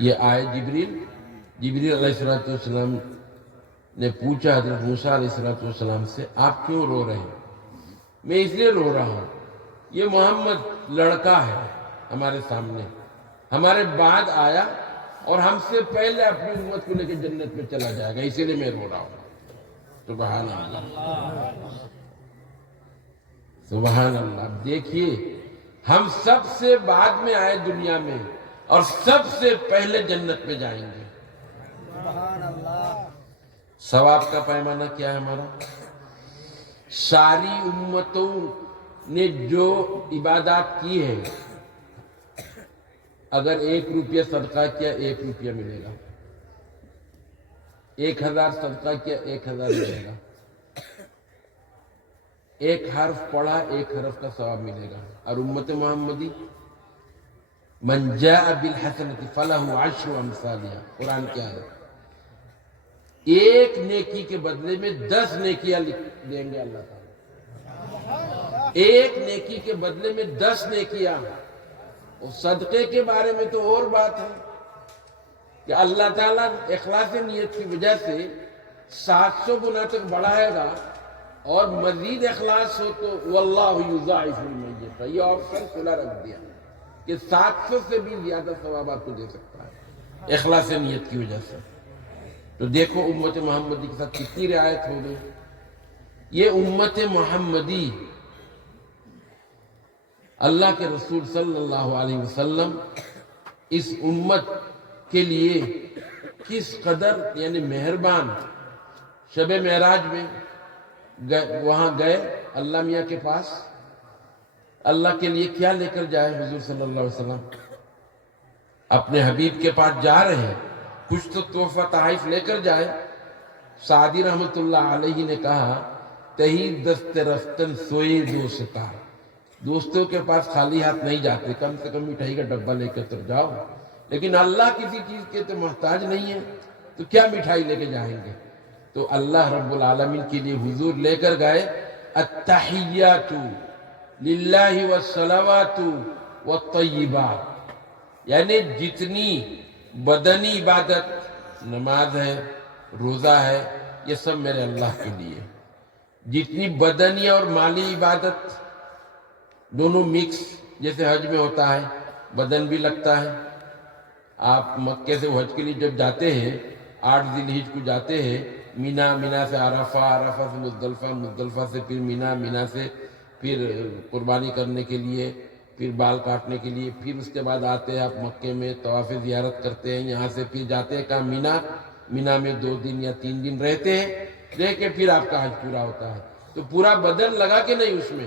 یہ آئے جبریل علیہ السلام نے پوچھا حضرت موسیٰ علیہ السلام سے آپ کیوں رو رہے ہیں؟ میں اس لیے رو رہا ہوں، یہ محمد لڑکا ہے ہمارے سامنے، ہمارے بعد آیا اور ہم سے پہلے اپنی امت کو لے کے جنت میں چلا جائے گا، اسی لیے میں رو رہا ہوں۔ سبحان اللہ، سبحان اللہ۔ اب دیکھیے ہم سب سے بعد میں آئے دنیا میں اور سب سے پہلے جنت میں جائیں گے۔ ثواب کا پیمانہ کیا ہے ہمارا؟ ساری امتوں نے جو عبادات کی ہے، اگر 1 روپیہ صدقہ کیا 1 روپیہ ملے گا، 1000 صدقہ کیا 1000 ملے گا، 1 حرف پڑھا 1 حرف کا ثواب ملے گا۔ اور امت محمدی من جاء بالحسنۃ فلہ 10 امثالها، قرآن کیا ہے؟ 1 نیکی کے بدلے میں 10 نیکیاں دیں گے اللہ تعالیٰ، 1 نیکی کے بدلے میں 10 نیکیاں۔ اور صدقے کے بارے میں تو اور بات ہے کہ اللہ تعالیٰ اخلاص نیت کی وجہ سے 700 گنا تک بڑھائے گا، اور مزید اخلاص ہو تو واللہ یضاعف لمن یشاء، یہ آپشن کھلا رکھ دیا کہ 700 سے بھی زیادہ ثواب آپ کو دے سکتا ہے اخلاص نیت کی وجہ سے۔ تو دیکھو امت محمدی کے ساتھ کتنی رعایت ہو گئی۔ یہ امت محمدی اللہ کے رسول صلی اللہ علیہ وسلم اس امت کے لیے کس قدر یعنی مہربان، شب معراج میں وہاں گئے اللہ میاں کے پاس، اللہ کے لیے کیا لے کر جائے حضور صلی اللہ علیہ وسلم؟ اپنے حبیب کے پاس جا رہے ہیں، کچھ تو تحفہ تحائف لے کر جائے۔ سعدی رحمت اللہ علیہ نے کہا، تہی دست رفتن سوئے دوستار، دوستوں کے پاس خالی ہاتھ نہیں جاتے، کم سے کم مٹھائی کا ڈبہ لے کے تو جاؤ، لیکن اللہ کسی چیز کے تو محتاج نہیں ہے، تو کیا مٹھائی لے کے جائیں گے؟ تو اللہ رب العالمین کے لیے حضور لے کر گئے التحیات للہ والصلوات والطیبات، یعنی جتنی بدنی عبادت، نماز ہے، روزہ ہے، یہ سب میرے اللہ کے لیے، جتنی بدنی اور مالی عبادت دونوں مکس، جیسے حج میں ہوتا ہے بدن بھی لگتا ہے۔ آپ مکے سے حج کے لیے جب جاتے ہیں، 8 ذی الحجہ کو جاتے ہیں، مینا سے عرفہ، عرفہ سے مزدلفہ، مزدلفہ سے پھر مینا سے پھر قربانی کرنے کے لیے، پھر بال کاٹنے کے لیے، پھر اس کے بعد آتے ہیں آپ مکے میں طواف زیارت کرتے ہیں، یہاں سے پھر جاتے ہیں کہاں؟ مینا میں 2 دن یا 3 دن رہتے ہیں، رہ کے پھر آپ کا حج پورا ہوتا ہے۔ تو پورا بدن لگا کے نہیں اس میں،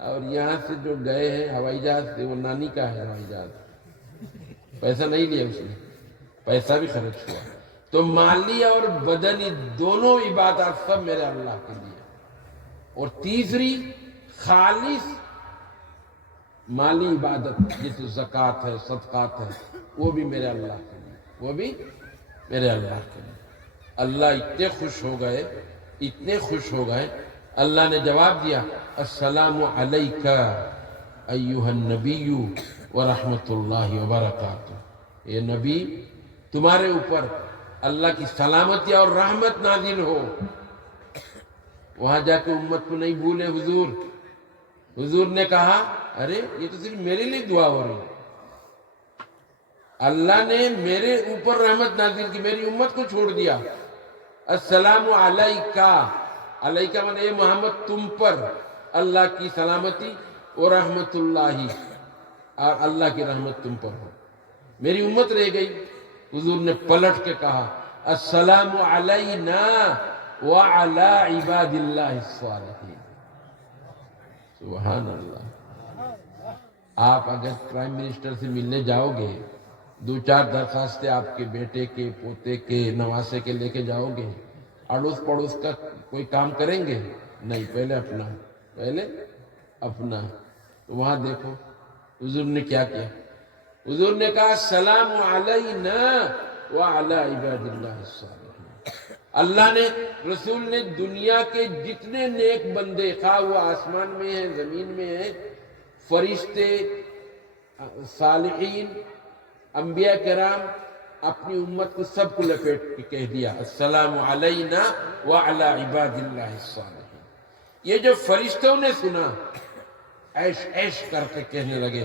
اور یہاں سے جو گئے ہیں ہوائی جہاز سے، وہ نانی کا ہے ہوائی جہاز، پیسہ نہیں لیا اس نے، پیسہ بھی خرچ ہوا۔ تو مالی اور بدنی دونوں عبادات سب میرے اللہ کے لیے۔ اور تیسری خالص مالی عبادت جیسے زکوٰۃ ہے، صدقات ہے، وہ بھی میرے اللہ کے لیے، وہ بھی میرے اللہ کے لیے۔ اللہ اتنے خوش ہو گئے، اتنے خوش ہو گئے، اللہ نے جواب دیا، السلام علیک ایہا النبی ورحمۃ اللہ وبرکاتہ، اے نبی تمہارے اوپر اللہ کی سلامتی اور رحمت نازل ہو۔ وہاں جا کے امت کو نہیں بھولے حضور نے کہا، ارے یہ تو صرف میرے لیے دعا ہو رہی، اللہ نے میرے اوپر رحمت نازل کی، میری امت کو چھوڑ دیا۔ السلام علیکہ، علیکہ مانے اے محمد تم پر اللہ کی سلامتی اور رحمت اللہ، اور اللہ کی رحمت تم پر ہو، میری امت رہ گئی۔ حضور نے پلٹ کے کہا، السلام علینا وعلی عباد اللہ الصالحین۔ سبحان اللہ۔ آپ اگر پرائم منسٹر سے ملنے جاؤ گے، 2-4 درخواستیں آپ کے بیٹے کے، پوتے کے، نواسے کے لے کے جاؤ گے، اڑوس پڑوس کا کوئی کام کریں گے؟ نہیں، پہلے اپنا۔ تو وہاں دیکھو حضور نے کیا کیا، حضور نے کہا السلام علینا وعلی عباد اللہ الصالحین۔ اللہ نے، رسول نے دنیا کے جتنے نیک بندے، خواہ وہ آسمان میں ہیں، زمین میں ہیں، فرشتے، صالحین، انبیاء کرام، اپنی امت کو سب کو لپیٹ کے کہہ دیا السلام علینا وعلی عباد اللہ الصالحین۔ یہ جو فرشتوں نے سنا، عیش کر کے کہنے لگے،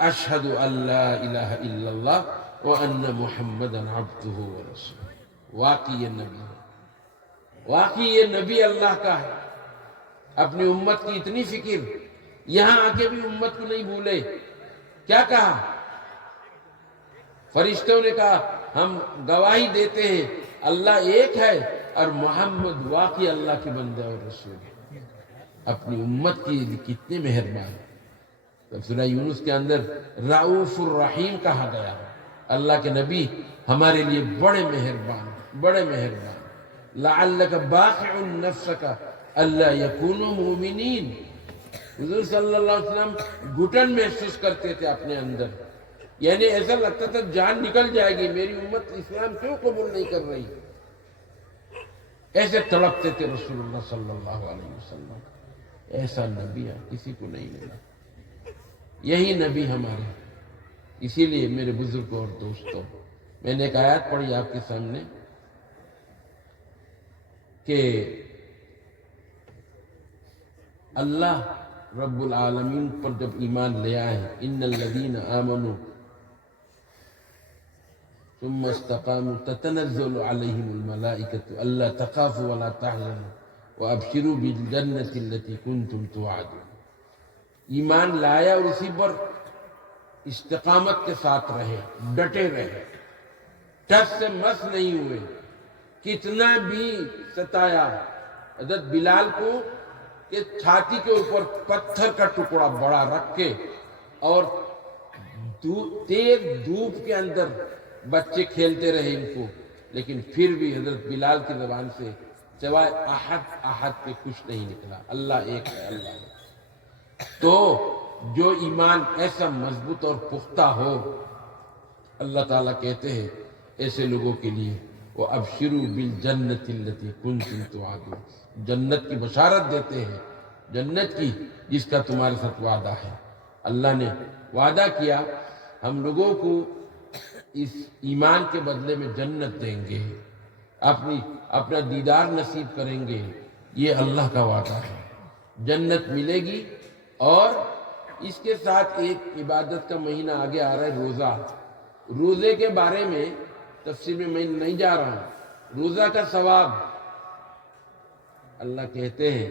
اشہد ان لا الہ الا اللہ وان محمدا عبدہ ورسولہ۔ واقعی یہ نبی ہے، واقعی یہ نبی اللہ کا ہے۔ اپنی امت کی اتنی فکر، یہاں آ کے بھی امت کو نہیں بھولے۔ کیا کہا؟ فرشتوں نے کہا ہم گواہی دیتے ہیں اللہ ایک ہے، اور محمد واقعی اللہ کے بندہ اور رسول ہے۔ اپنی امت کی کتنے مہربان۔ سورہ یونس کے اندر رؤوف الرحیم کہا گیا، اللہ کے نبی ہمارے لیے بڑے مہربان، بڑے مہربان۔ لعلک باخع نفسک الا یکونوا مؤمنین۔ حضور صلی اللہ علیہ وسلم گھٹن محسوس کرتے تھے اپنے اندر، یعنی ایسا لگتا تھا جان نکل جائے گی، میری امت اسلام کیوں قبول نہیں کر رہی، ایسے تڑپتے تھے رسول اللہ صلی اللہ علیہ وسلم۔ ایسا نبی ہے کسی کو نہیں ملا، یہی نبی ہمارے۔ اسی لیے میرے بزرگوں اور دوستوں، میں نے ایک آیت پڑھی آپ کے سامنے کہ اللہ رب العالمین پر جب ایمان لے آئے، ان الذین آمنوا ثم استقاموا تتنزل علیہم الملائکۃ الا تخافوا ولا تحزنوا وابشروا بالجنۃ التي کنتم توعدون۔ ایمان لایا اور اسی پر استقامت کے ساتھ رہے، ڈٹے رہے، ٹس سے مس نہیں ہوئے، کتنا بھی ستایا، حضرت بلال کو کہ چھاتی کے اوپر پتھر کا ٹکڑا بڑا رکھ کے اور تیز دھوپ کے اندر بچے کھیلتے رہے ان کو، لیکن پھر بھی حضرت بلال کی زبان سے سوائے احد احد کے کچھ نہیں نکلا، اللہ ایک ہے، اللہ ایک۔ تو جو ایمان ایسا مضبوط اور پختہ ہو، اللہ تعالیٰ کہتے ہیں ایسے لوگوں کے لیے وہ ابشروا بالجنت التي کنتم توعدون، جنت کی بشارت دیتے ہیں، جنت کی جس کا تمہارے ساتھ وعدہ ہے۔ اللہ نے وعدہ کیا ہم لوگوں کو اس ایمان کے بدلے میں جنت دیں گے، اپنا دیدار نصیب کریں گے، یہ اللہ کا وعدہ ہے، جنت ملے گی۔ اور اس کے ساتھ ایک عبادت کا مہینہ آگے آ رہا ہے، روزہ۔ روزے کے بارے میں تفسیر میں نہیں جا رہا ہوں، روزہ کا ثواب اللہ کہتے ہیں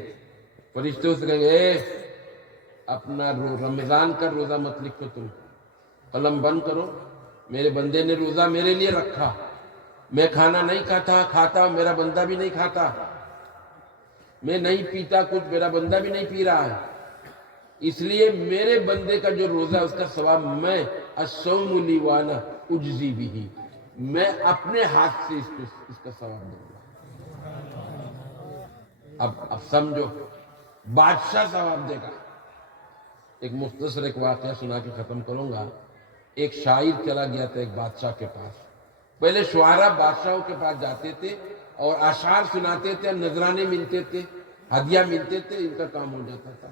فرشتوں سے کہیں گے اپنا رمضان کا روزہ مت لکھو، تم قلم بند کرو، میرے بندے نے روزہ میرے لیے رکھا، میں کھانا نہیں کھاتا، میرا بندہ بھی نہیں کھاتا، میں نہیں پیتا کچھ، میرا بندہ بھی نہیں پی رہا ہے، اس لیے میرے بندے کا جو روزہ اس کا ثواب میں الصوم لی وانا اجزی بھی، میں اپنے ہاتھ سے اس کا ثواب دوں گا۔ اب سمجھو، بادشاہ ثواب دے گا۔ ایک مختصر ایک واقعہ سنا کے ختم کروں گا۔ ایک شاعر چلا گیا تھا ایک بادشاہ کے پاس۔ پہلے شعراء بادشاہوں کے پاس جاتے تھے اور اشعار سناتے تھے، نذرانے ملتے تھے، ہدیہ ملتے تھے، ان کا کام ہو جاتا تھا۔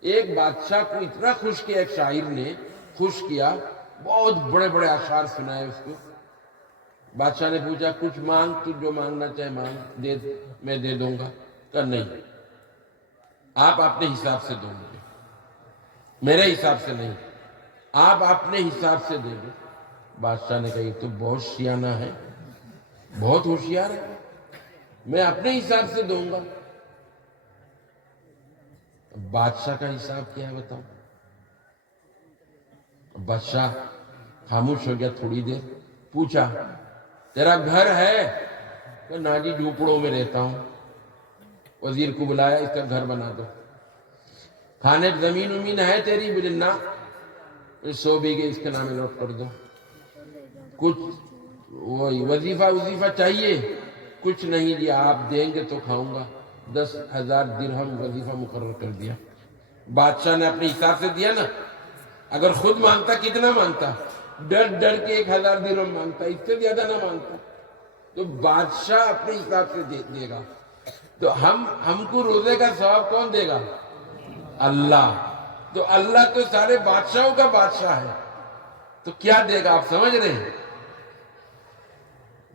ایک بادشاہ کو اتنا خوش کیا، ایک شاعر نے خوش کیا، بہت بڑے بڑے اشعار سنائے اس کو۔ بادشاہ نے پوچھا کچھ مانگ، تو جو مانگنا چاہے مانگ، میں دے دوں گا۔ کہ نہیں، آپ اپنے حساب سے دو مجھے، میرے حساب سے نہیں، آپ اپنے حساب سے دے دو۔ بادشاہ نے کہا یہ تو بہت شیانہ ہے، بہت ہوشیار ہے، میں اپنے حساب سے دوں گا۔ بادشاہ کا حساب کیا ہے بتاؤ؟ بادشاہ خاموش ہو گیا تھوڑی دیر، پوچھا تیرا گھر ہے؟ کہ نا جی جھوپڑوں میں رہتا ہوں۔ وزیر کو بلایا، اس کا گھر بنا دو۔ کھانے زمین امین ہے تیری؟ بولے نا۔ 100 بیگھے اس کے نام نوٹ کر دو۔ کچھ وظیفہ چاہیے؟ کچھ نہیں دیا، آپ دیں گے تو کھاؤں گا۔ 10,000 درہم وظیفہ مقرر کر دیا۔ بادشاہ نے اپنے حساب سے دیا نا، اگر خود مانگتا کتنا مانگتا؟ ڈر کے 1,000 درہم مانگتا، اس سے زیادہ نہ مانگتا۔ تو بادشاہ اپنے حساب سے دے گا۔ تو ہم کو روزے کا ثواب کون دے گا؟ اللہ۔ تو اللہ تو سارے بادشاہوں کا بادشاہ ہے، تو کیا دے گا؟ آپ سمجھ رہے ہیں؟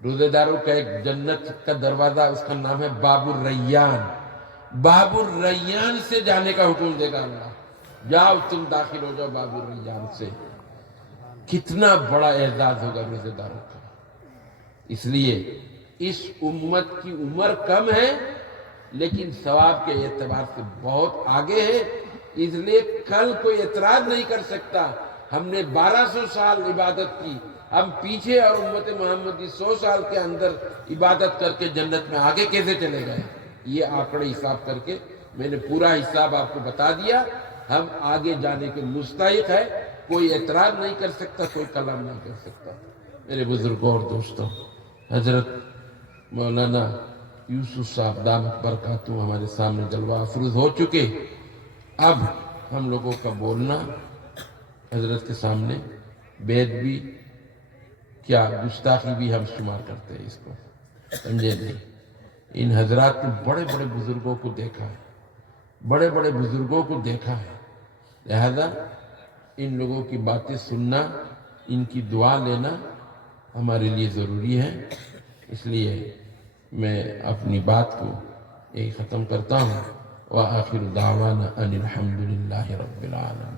روزے داروں کا ایک جنت کا دروازہ، اس کا نام ہے باب الریان۔ باب الریان سے جانے کا حکم دے گا اللہ، جاؤ تم داخل ہو جاؤ باب الریان سے۔ کتنا بڑا اعزاز ہوگا روزے داروں کا۔ اس لیے اس امت کی عمر کم ہے لیکن ثواب کے اعتبار سے بہت آگے ہے، اس لیے کل کوئی اعتراض نہیں کر سکتا ہم نے 1200 سال عبادت کی، ہم پیچھے اور امت محمدی 100 سال کے اندر عبادت کر کے جنت میں آگے کیسے چلے گئے؟ یہ آنکڑے حساب کر کے میں نے پورا حساب آپ کو بتا دیا۔ ہم آگے جانے کے مستحق ہے، کوئی اعتراض نہیں کر سکتا، کوئی کلام نہیں کر سکتا۔ میرے بزرگوں اور دوستوں، حضرت مولانا یوسف صاحب دامت برکاتہ ہمارے سامنے جلوہ افروز ہو چکے۔ اب ہم لوگوں کا بولنا حضرت کے سامنے بیت بھی کیا گستاخی بھی ہم شمار کرتے ہیں، اس کو سمجھے نہیں۔ ان حضرات نے بڑے بڑے بزرگوں کو دیکھا ہے، بڑے بڑے بزرگوں کو دیکھا ہے، لہذا ان لوگوں کی باتیں سننا، ان کی دعا لینا ہمارے لیے ضروری ہے۔ اس لیے میں اپنی بات کو یہی ختم کرتا ہوں۔ وآخر دعوانا ان الحمد للہ رب العالمین۔